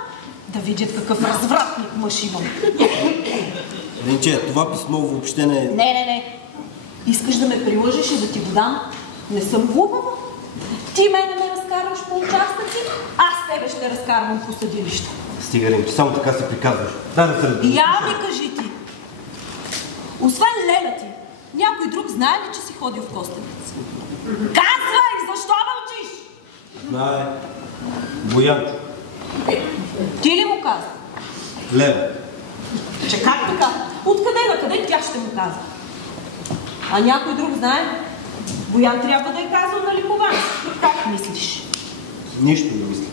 да видят какъв развратник мъж имам. Ринче, това писмо въобще не е... Не. Искаш да ме прилъжеш и да ти го дам? Не съм глупава. Ти мене ме разкарваш по участъци, аз тебе ще разкарвам по съдилища. Стига, Ринче, само така се приказваш. Дай да се разбереш. Я ми кажи ти. Освен леля ти, някой друг знае ли, че си ходил в Костенец? Казвай, защо мълчиш? Знае. Боянчо. Ти ли му каза? Лева. Че как така? Откъде на къде тя ще му каза? А някой друг знае? Боян трябва да е казал на Липован. Как мислиш? Нищо не мисля.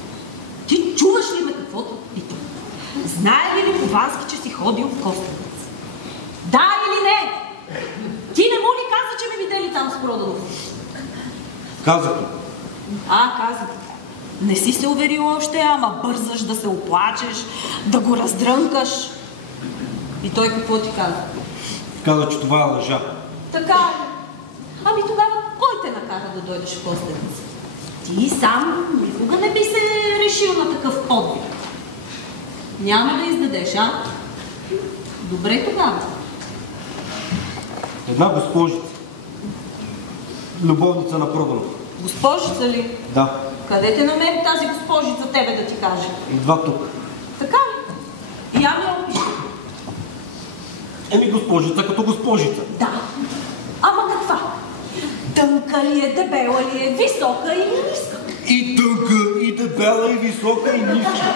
Ти чуваш ли ме каквото питам? Знае ли Липовански, че си ходил в Костенец? Да или не? Ти не му ли каза, че ме видели там с Проданов? Казах ли? Казах. Не си се уверила още, ама бързаш да се оплачеш, да го раздрънкаш. И той какво ти каза? Каза, че това е лъжа. Така ли? Ами тогава кой те накара да дойдеш в Костенец? Ти сам никога не би се решил на такъв подвиг. Няма да издадеш, а? Добре тогава. Една госпожица. Любовница на Проданов. Госпожица ли? Да. Къде те намери тази госпожица, тебе да ти каже? Идва тук. Така ли? И я ми я опиши. Еми госпожица като госпожица. Да. Ама каква? Тънка ли е, дебела ли е, висока или ниска? И тънка, и дебела, и висока, и ниска.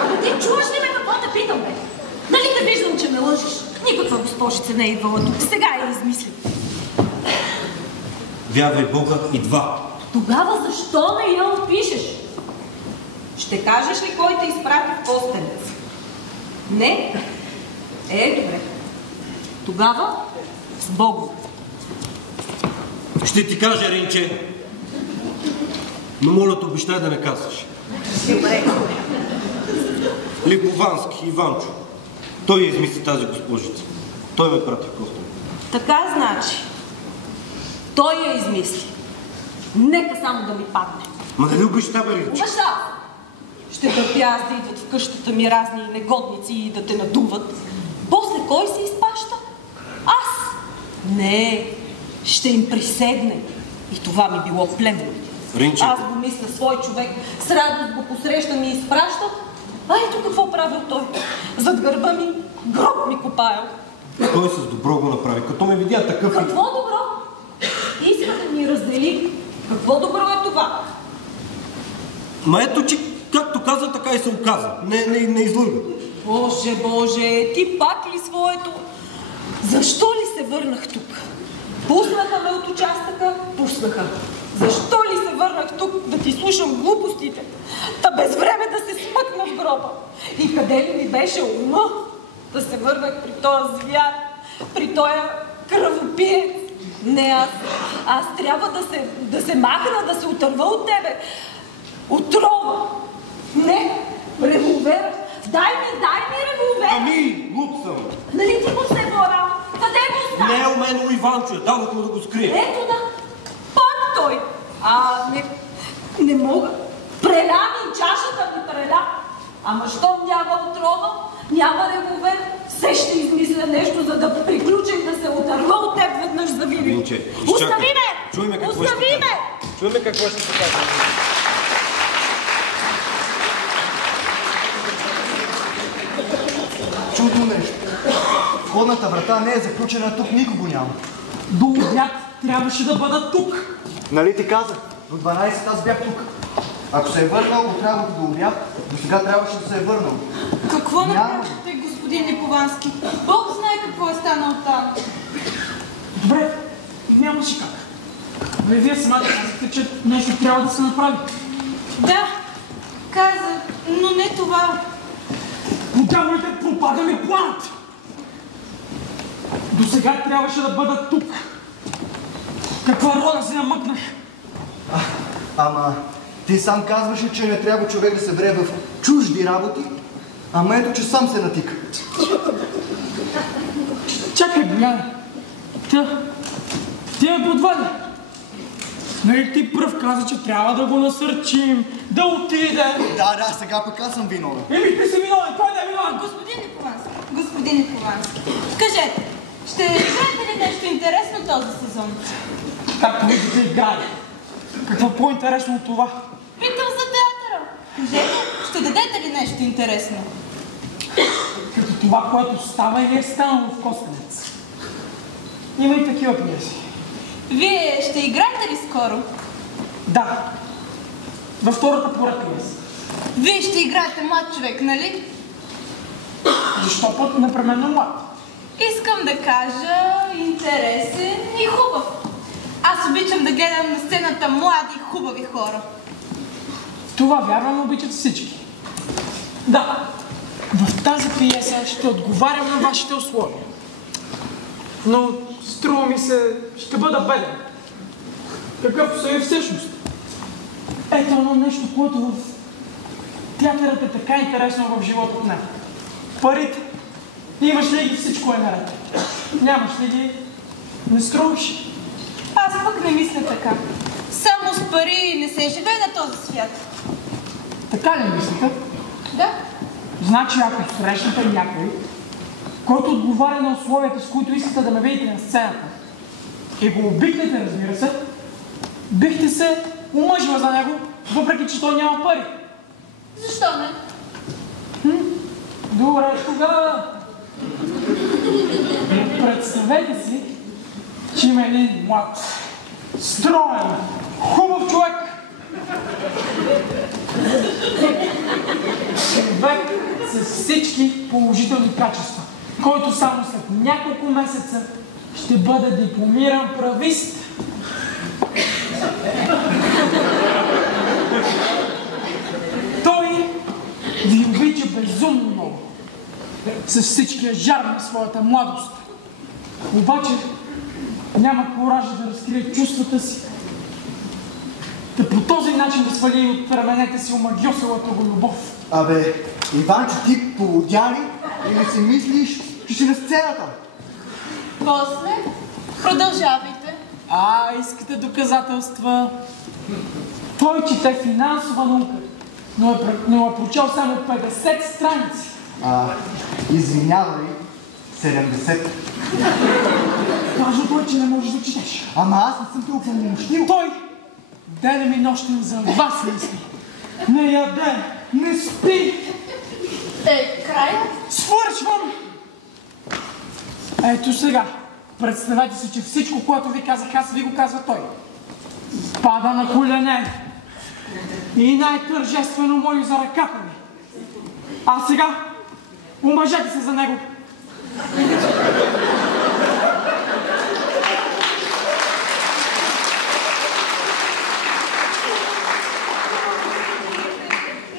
Ама ти чуваш ли ме какво те питам, бе? Нали те виждам, че ме лъжиш? Никаква госпожица не е идвала тук. Сега я измислим. Вярвай Бога, идва. Тогава защо не я опишеш? Ще кажеш ли кой те изпрати в Костенец? Не? Добре. Тогава с Богом. Ще ти кажа, Ринче. Но моля те, обещай да не казваш. Добре. Липовански, Иванчо. Той измисли тази госпожица. Той ме прати в Костенец. Така значи. Той я измисли. Нека само да ми падне. Ма нали обеща, бе, Ринче? Обеща! Ще търпя аз да идват в къщата ми разни негодници и да те надуват. После кой се изпаща? Аз! Не, ще им присегне. И това ми било племенно. Ринче. Аз го мисля свой човек, с радост го посрещам и изпраща. А ето какво правил той. Зад гърба ми гроб ми копаял. Той с добро го направи. Като ме видя такъв... Какво добро? Иска да ми раздели. Какво добро е това? Ма ето, че както каза, така и се оказа. Не излъга. Боже, Боже, ти пак ли своето? Защо ли се върнах тук? Пуснаха ме от участъка, пуснаха. Защо ли се върнах тук да ти слушам глупостите? Та без време да се смъкна в гроба. И къде ли ми беше ума? Да се върнах при този звяр, при този кръвопиец. Не, аз трябва да се махна, да се отърва от тебе. Отрова. Не, револвера. Дай ми револвера. Ами, луд съм. Нали ти го се борал? Къде го остави? Не е у мен у Иванчо, дадох му да го скрие. Ето да, пак той. Не мога. Преля ми, чашата ми преля. Ама щом няма отрова, няма револвер, все ще измисля нещо, за да приключа и да се отърва от теб веднъж за винаги. Ринче, Остави ме! Чуйме какво Остави ще ме! Чуйме какво ще се кажа. Чудно нещо. Входната врата не е заключена, тук никого няма. До обяд трябваше да бъда тук. Нали ти казах? До 12 аз бях тук. Ако се е върнал от работа до обяд, до сега трябваше да се е върнал. Какво Няма. направихте, господин Липовански? Бог знае какво е станало там. Добре, нямаше как. Но и вие самата казахте, че нещо трябва да се направи. Да, казах, но не това. Подявайте, пропада ми планът! До сега трябваше да бъда тук. Каква роля си намъкнах? Ама ти сам казваше, че не трябва човек да се вре в чужди работи, ама ето, че сам се натика. Чакай, Бояне. Ти ме подвади. Нали ти пръв каза, че трябва да го насърчим, да отиде. Да, сега пък аз съм виновен. Ти си виновен, той не е виновен. Господин Николански, кажете, ще играете ли нещо интересно този сезон? Както виждате, играе. Какво по-интересно от това? Питам за театъра. Кажете, ще дадете ли нещо интересно? Като това, което става или е станало в Костенец. Има и такива пиеси. Вие ще играете ли скоро? Да. Във втората поред пиеса. Вие ще играете млад човек, нали? Защо път непременно млад? Искам да кажа интересен и хубав. Аз обичам да гледам на сцената млади и хубави хора. Това вярвам, обичат всички. Да, в тази пиеса ще отговарям на вашите условия. Но струва ми се, ще бъда беден. Какъвто съм и всъщност. Ето едно нещо, което в театърът е така интересно в живота от мен. Парите. Имаш ли ги, всичко е наред. Нямаш ли ги, не струваш. Аз пък не мисля така. Само с пари не се живее на този свят. Така ли мислите? Да. Значи, ако срещнете някой, който отговаря на условията, с които искате да ме видите на сцената, и го обикнете, разбира се, бихте се омъжила за него, въпреки че той няма пари. Защо не? Добре, тогава представете си, че има един млад, строен, хубав човек. Човек с всички положителни качества, който само след няколко месеца ще бъде дипломиран правист. Той ви обича безумно много, с всичкия жар на своята младост. Обаче няма коража да разкрие чувствата си, да по този начин да свали от раменете си омагьоселата го любов. Абе, Иванчо, ти полудя ли или си мислиш, че си на сцената? После продължавайте. Искате доказателства? Той чете финансова наука, но е прочел само 50 страници. Извинявай, 70. Важното е, че не можеш да четеш. Ама аз не съм те упълномощил. Той денем и нощем за вас мисли. Не яде, не спи. Края? Свършвам! Ето сега. Представете си, че всичко, което ви казах аз, ви го казва той. Пада на колене. И най-тържествено моли за ръката ви. А сега, омъжете се за него.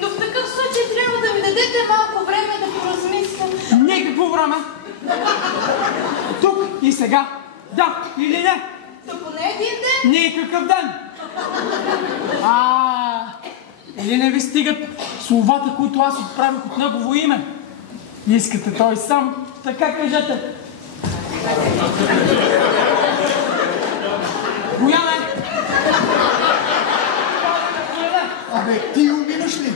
Но в такъв случай трябва да ми дадете малко време да поразмисля. Никакво време. Тук и сега. Да или не? Да поне един ден. Никакъв ден. Или не ви стигат словата, които аз отправих от негово име? Искате той сам? Така кажете. Бояне! Абе, ти умираш ли?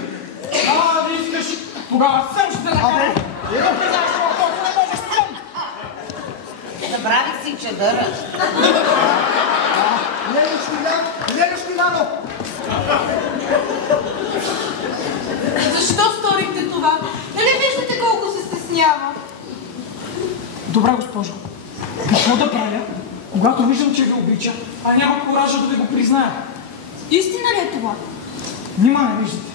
Не искаш, тогава съм ще накарам. Не знаеш това, не можеш сам. Забравих си чадъра. Лелю Шмиляно! Защо сторихте това? Нали виждате колко се стеснява? Добре, госпожо. Какво да правя, когато виждам, че ви обича, а няма коража да ви го призная? Истина ли е това? Нима не виждате.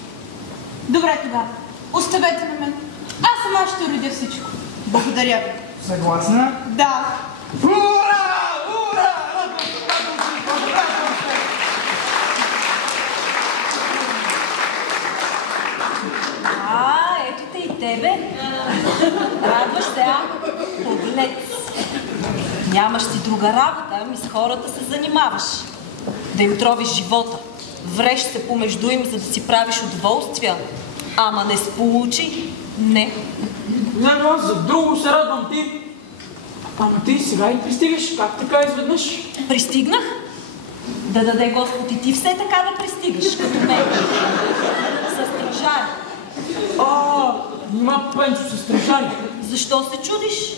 Добре тогава. Оставете на мен. Аз сама ще родя всичко. Благодаря ви. Съгласна? Да. Ура! Ура! тебе. Радваш се, а? Подлец. Нямаш си друга работа, ами с хората се занимаваш. Да им тровиш живота. Вреш се помежду им, за да си правиш удоволствия. Ама не сполучи. Не. Не, но аз за друго се радвам ти. Ама ти сега и пристигаш. Как така изведнъж? Пристигнах? Да даде Господ и ти все така да пристигаш, като мен. Със стражари. Нима Пенчо със стражари. Защо се чудиш?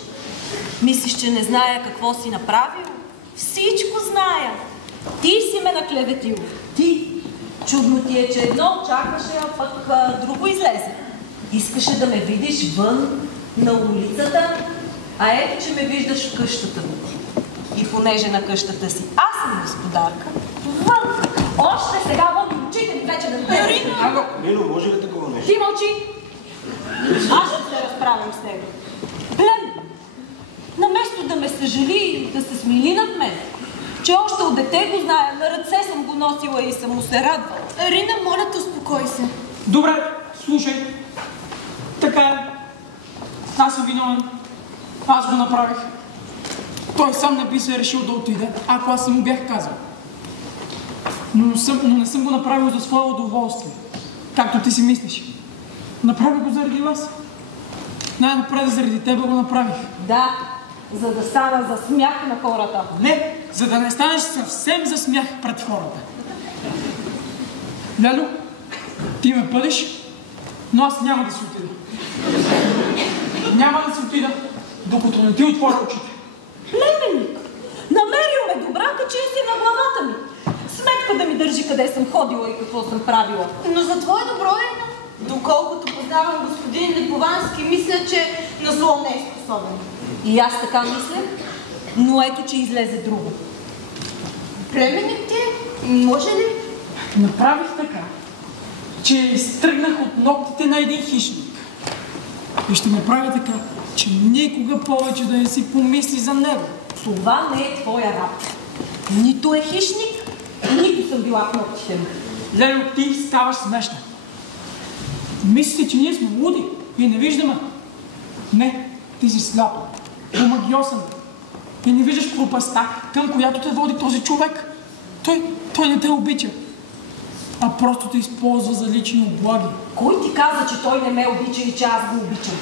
Мислиш, че не зная какво си направил? Всичко зная. Ти си ме наклеветил. Ти. Чудно ти е, че едно чакаше, а пък друго излезе. Искаше да ме видиш вън, на улицата, а ето, че ме виждаш в къщата ми. И понеже на къщата си аз съм господарка, вън. Още сега вън очите ми вече да те. Лино, може ли такова нещо? Ти мълчи. Аз ще се разправям с него. Гледам. Наместо да ме съжали и да се смили над мен, че още от дете го зная, на ръце съм го носила и съм му се радвала. Рина, моля те, успокой се. Добре, слушай. Така е. Аз съм виновен. Аз го направих. Той сам не би се решил да отиде, ако аз му бях казал. Но не съм го направил за свое удоволствие. Както ти си мислиш. Направих го заради вас. Най-напред заради тебе го направих. Да, за да стана за смях на хората. Не, за да не станеш съвсем за смях пред хората. Лелю, ти ме бъдеш, но аз няма да си отида. Няма да си отида, докато не ти отворя очите. Племенник, намерил ме добра, качи си на главата ми. Сметка да ми държи къде съм ходила и какво съм правила. Но за твое добро е, доколкото познавам господин Липовански, мисля, че на зло не е способен. И аз така мисля, но ето, че излезе друго. Племенник ти, може ли? Направих така, че изтръгнах от ногтите на един хищник. И ще направя така, че никога повече да не си помисли за него. Това не е твоя работа. Нито е хищник, нито съм била в ногтите ми. Лелю, ти ставаш смешна. Мислите, че ние сме луди и не виждаме. Не, ти си сляп, омагиосен. И не виждаш пропаста, към която те води този човек. Той не те обича, а просто те използва за лични облаги. Кой ти каза, че той не ме обича и че аз го обичам?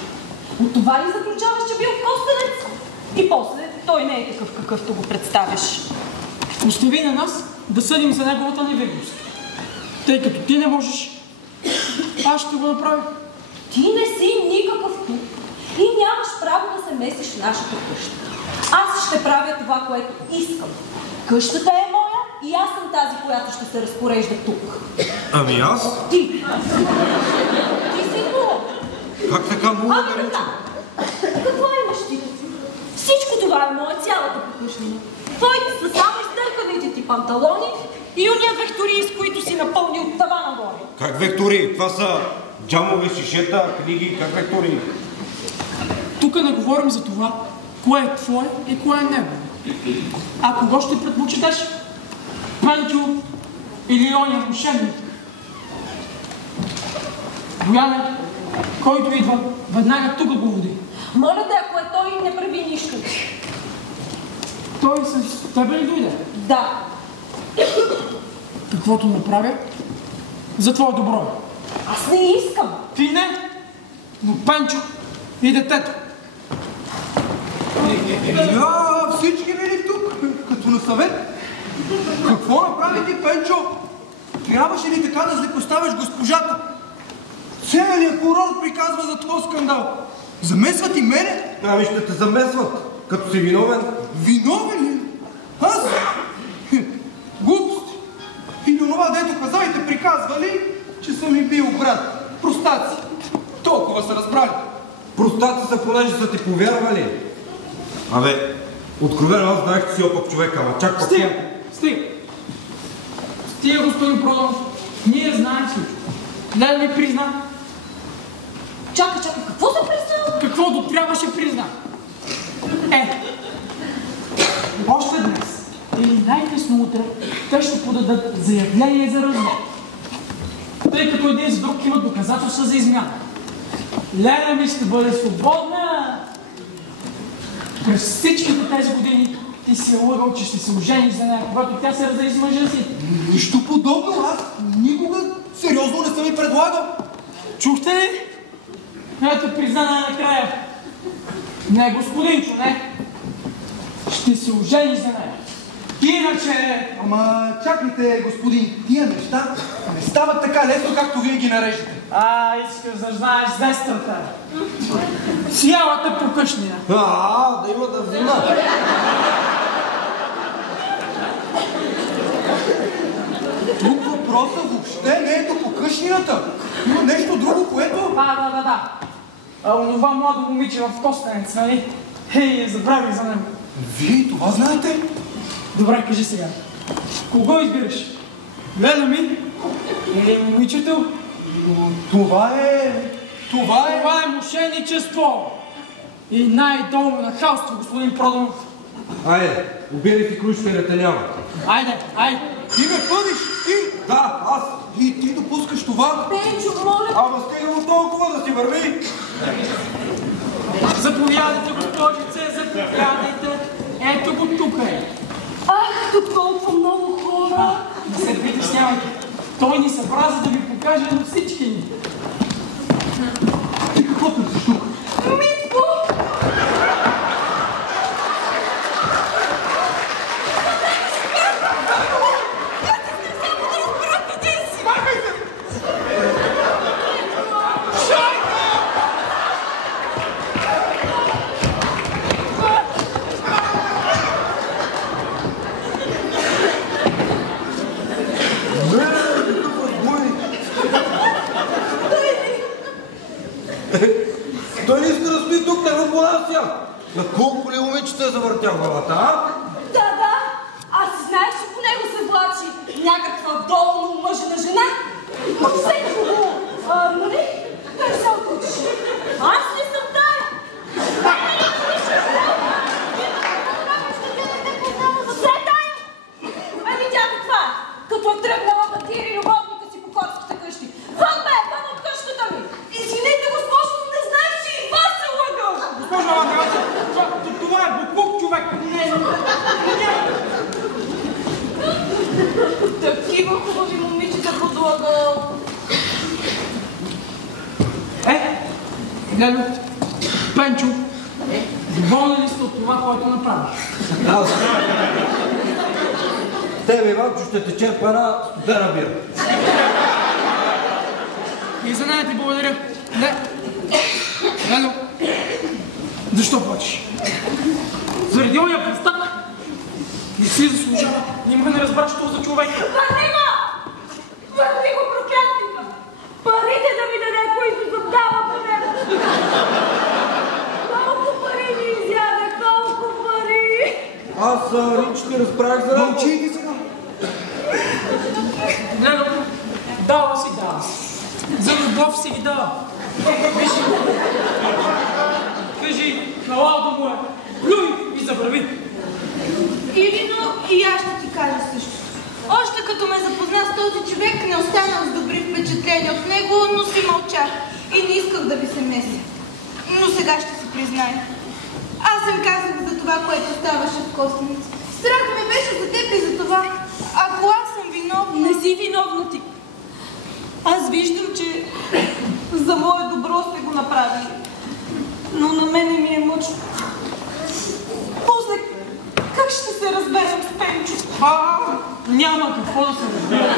От това ли заключаваш, че бил костенец? И после, той не е такъв, какъвто го представяш. Остави на нас да съдим за неговата невинност. Тъй като ти не можеш, аз ще го направя. Ти не си никакъв тук и нямаш право да се месиш в нашата къща. Аз ще правя това, което искам. Къщата е моя и аз съм тази, която ще се разпорежда тук. Ами аз? Ти си мула. Как така мула да рече? Какво имаш ти? Всичко това е моя, цялата покъщнина. Твоите са само издърканите ти панталони и уния вектории, с които си напълни от тава нагоре. Как вектори? Това са джамове, шишета, книги, как вектори? Тук не говорим за това, кое е твое и кое е него. А кого ще предпочиташ? Пенчо или оня мошенник? Бояне, който идва, веднага тук го води. Моля те, ако е той, не прави нищо. Той с тебе ли дойде? Да. Каквото направя, за твое добро. Аз не искам. Ти не, но Пенчо и детето. Всички били тук, като на съвет. Какво направи ти, Пенчо? Трябваше ли така да злекоставяш госпожата? Целият курорт приказва за този скандал. Замесват и мене? Ами ще те замесват, като си виновен. Виновен ли? Аз? Глупост. Или онова, дето казалите приказвали, че съм ми бил брат. Простаци. Толкова са разбрали. Простаци са, понеже са ти повярвали. Абе, откровено аз знаех, че си опак човек, ама чак пък... Стига, господин Продонов. Ние знаем всичко. Не ми призна. Чакай, какво се признава? Каквото трябваше призна. Още днес или най-късно утре те ще подадат заявление за развод. Тъй като един с друг имат доказателства за измяна. Лена ми ще бъде свободна. През всичките тези години ти си лъгал, че ще се ожениш за нея, когато тя се раздели с мъжа си. Нищо подобно, аз никога сериозно не съм и предлагал. Чухте ли? Ето признание накрая. Не, господинчо, не. Ще се ожениш за нея. Иначе... Ама чакайте, господин, тия неща не стават така лесно, както вие ги нареждате. Искаш да знаеш зестрата. Цялата покъшнина. Да има да взима. Тук въпросът въобще не е до покъшнината. Има нещо друго, което... Да. Онова младо момиче в Костенец, нали? Забравих за него. Вие това знаете? Добре, кажи сега. Кого избираш? Лена ми? Или момичето? Това е мошенничество! И най-долу нахалство, господин Проданов. Айде, убирай ти крушперите няма. Айде! Ти ме пъдиш, ти! Да, аз. И ти допускаш това? Пенчо, моля! Ама стига му толкова да си върви. Заповядайте, госпожице, заповядайте. Ето го тук е. Ах, тук толкова много хора! Не се притеснявайте. Той ни събра, за да ви покаже на всички ни. Ти какво търсиш тук? Митко! Той не иска да стои тук, не го понася. На колко ли момичета е завъртял главата, а? Да. Аз знаеш, че по него се влачи някаква долна мъжена жена. Всеки го, нали? Как се отучиш? Аз ли съм тая? Все тая? Ами тя каква? Като е тръгнала батири любовника си по хорските къщи. Вън от къщата ми! Извинете, госпожо, не знаеш, че и вас се лъгал! Госпожо, това е буклук, човек! Такива хубави момичета подлагал. Лело, Пенчо, доволни ли сте от това, което направиш? Аз. Тебе, Иванчо, ще тече пара студена бира. И за нея ти благодаря. Не. Лело, защо плачеш? Заради ония простак не си заслужава. Нима не разбраш що за човек. Върни го, проклятника! Парите да ми даде, които съм дала на мен! Колко пари ми изяде, колко пари! Аз Рич не разправих за работа. Мълчи ги сега. Лело, дава си. За любов си ги дава. Кажи, халал да му е. Плюй и забрави. Ирина, и аз ще ти кажа също. Още като ме запозна с този човек, не останах с добри впечатления от него, но си мълчах и не исках да ви се меся. Но сега ще си призная. Аз съм казах за това, което ставаше в Костенец. Страх ме беше за теб и за това. Ако аз съм виновна... Не си виновна ти. Аз виждам, че за мое добро сте го направили. Но на мене ми е мъчно. После, как ще се разберем с Пенчо? Няма какво да се разбира.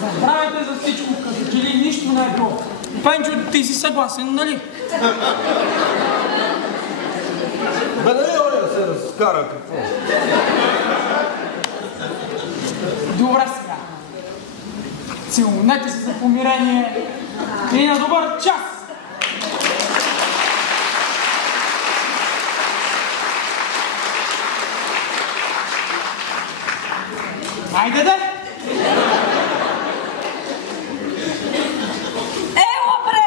Забравяйте за всичко, като че ли нищо не е било. Пенчо, ти си съгласен, нали? Бе, нали да се разкара какво? Добре сега. Целунете се за помирение и на добър час! Хайде де! Ела, бре!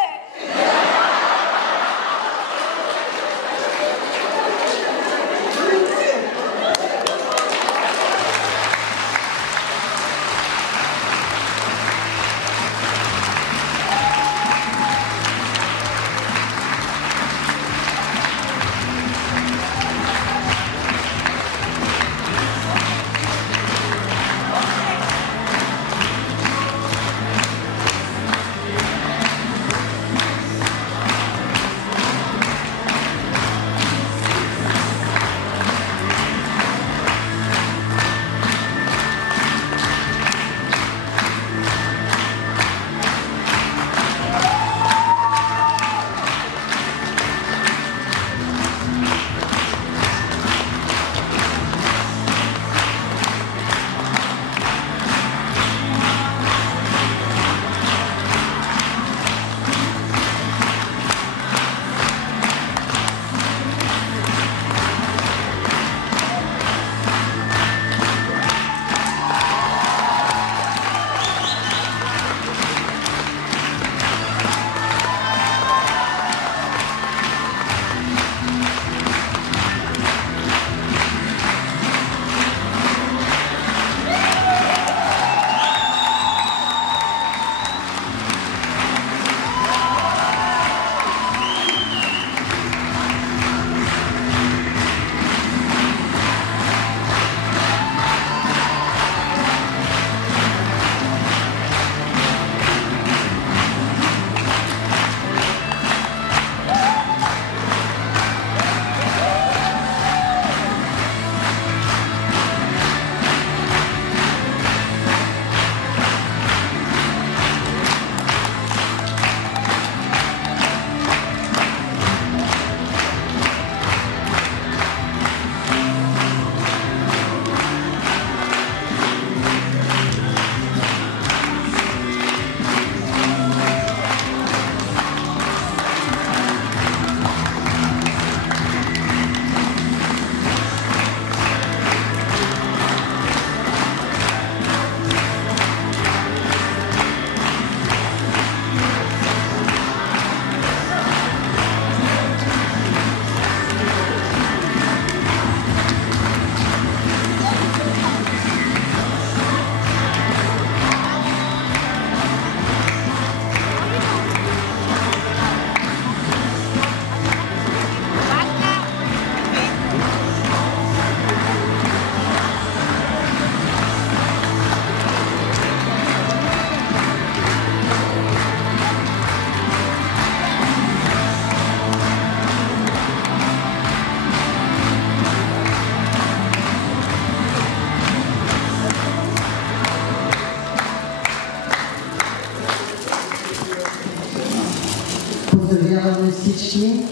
поздравяваме всички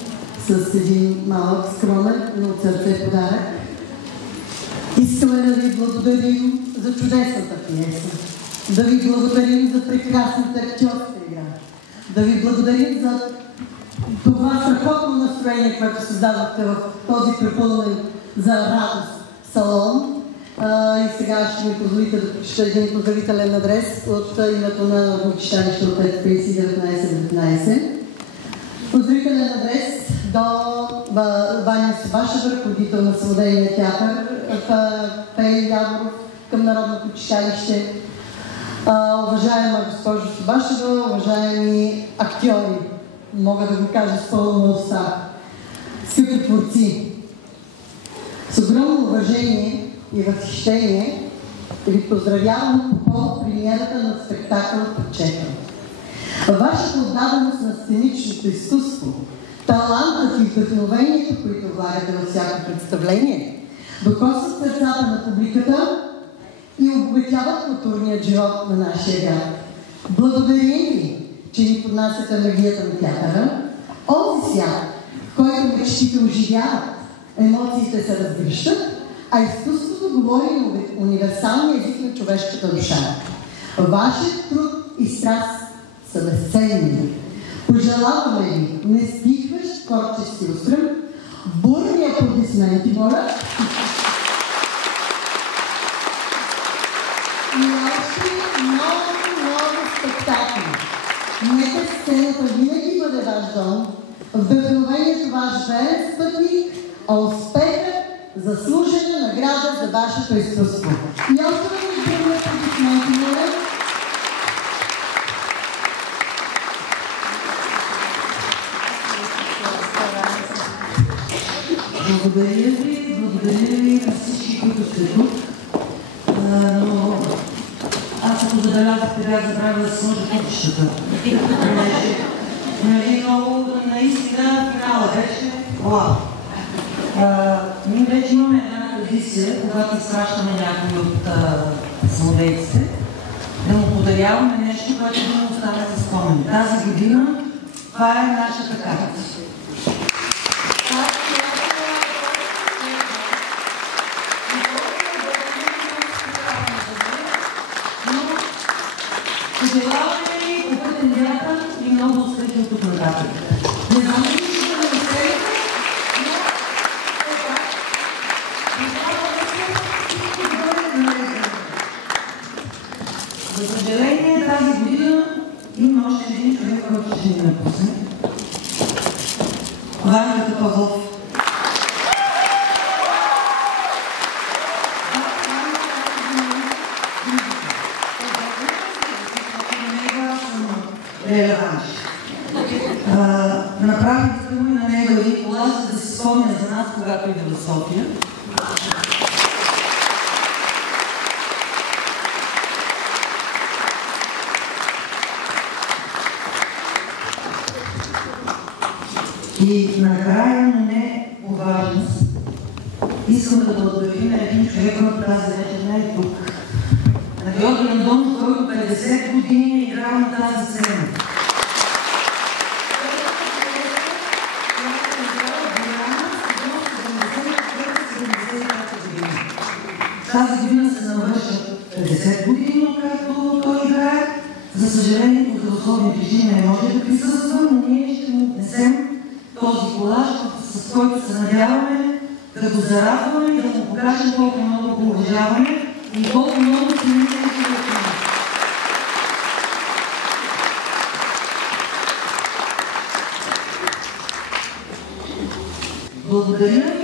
с един малък, скромен, но от сърце подарък. Искаме да ви благодарим за чудесната пиеса, да ви благодарим за прекрасната актьорска игра, да ви благодарим за това страхотно настроение, което създадохте в този препълнен за радост салон. И сега ще ми позволите да прочета един поздравителен адрес от името на училище от 1919. Поздравителен адрес до Ваня Собашева, ръководител на Самодейния театър в Пей Яворов към Народното читалище. Уважаема госпожо Собашева, уважаеми актьори, мога да го кажа с пълна уста, скъпи творци, с огромно уважение и възхищение ви поздравявам по повод премиерата на спектакъл Прочетен. Вашата отдаденост на сценичното изкуство, талантът и вдъхновението, които влагате във всяко представление, докосват сърцата на публиката и обогатяват културния живот на нашия град. Благодарим ви, че ни поднасяте магията на театъра, онзи свят, в който мечтите оживяват, емоциите се разгръщат, а изкуството говори на универсалния език на човешката душа. Вашият труд и страст са безценни. Пожелаваме ви неспихващ творчески устрем, бурни аплодисменти, моля, и още много спектакли. Нека сцената винаги бъде ваш дом, вдъхновението ваш верен спътник, а успехът заслужена награда за вашето изкуство. И още да ви бурни аплодисменти, моля. Благодаря ви на всички, които сте тук. Но аз ако забелязахте, бях забравила да сложа кутищата. Нали много, наистина, финала беше вау. Ние вече имаме една традиция, когато изпращаме някой от самодейците, да му подаряваме нещо, което да му остане за спомен. Тази година това е нашата карта. Пожелаваме ви опътен вятър и много успехи от тук нататък. Не знам ли ще да не се, но за съжаление тази година има още един човек, който ще ни напусне. Ванята Павлов. Направих думи на него и кола, за да се спомня за нас, когато иде в София. И накрая, но не по важност, искам да благодарим на един човек, който тази вечер не е тук. На Георги Андонов, който 50 години е играл на тази сцена. Тази година се навършат 50 години, откакто той играе. За съжаление, по здравословни причини не може да присъства, но ние ще му отнесем този колаж, с който се надяваме да го зарадваме и да му покажем колко много го уважаваме и колко много ценим тези човека. Благодаря.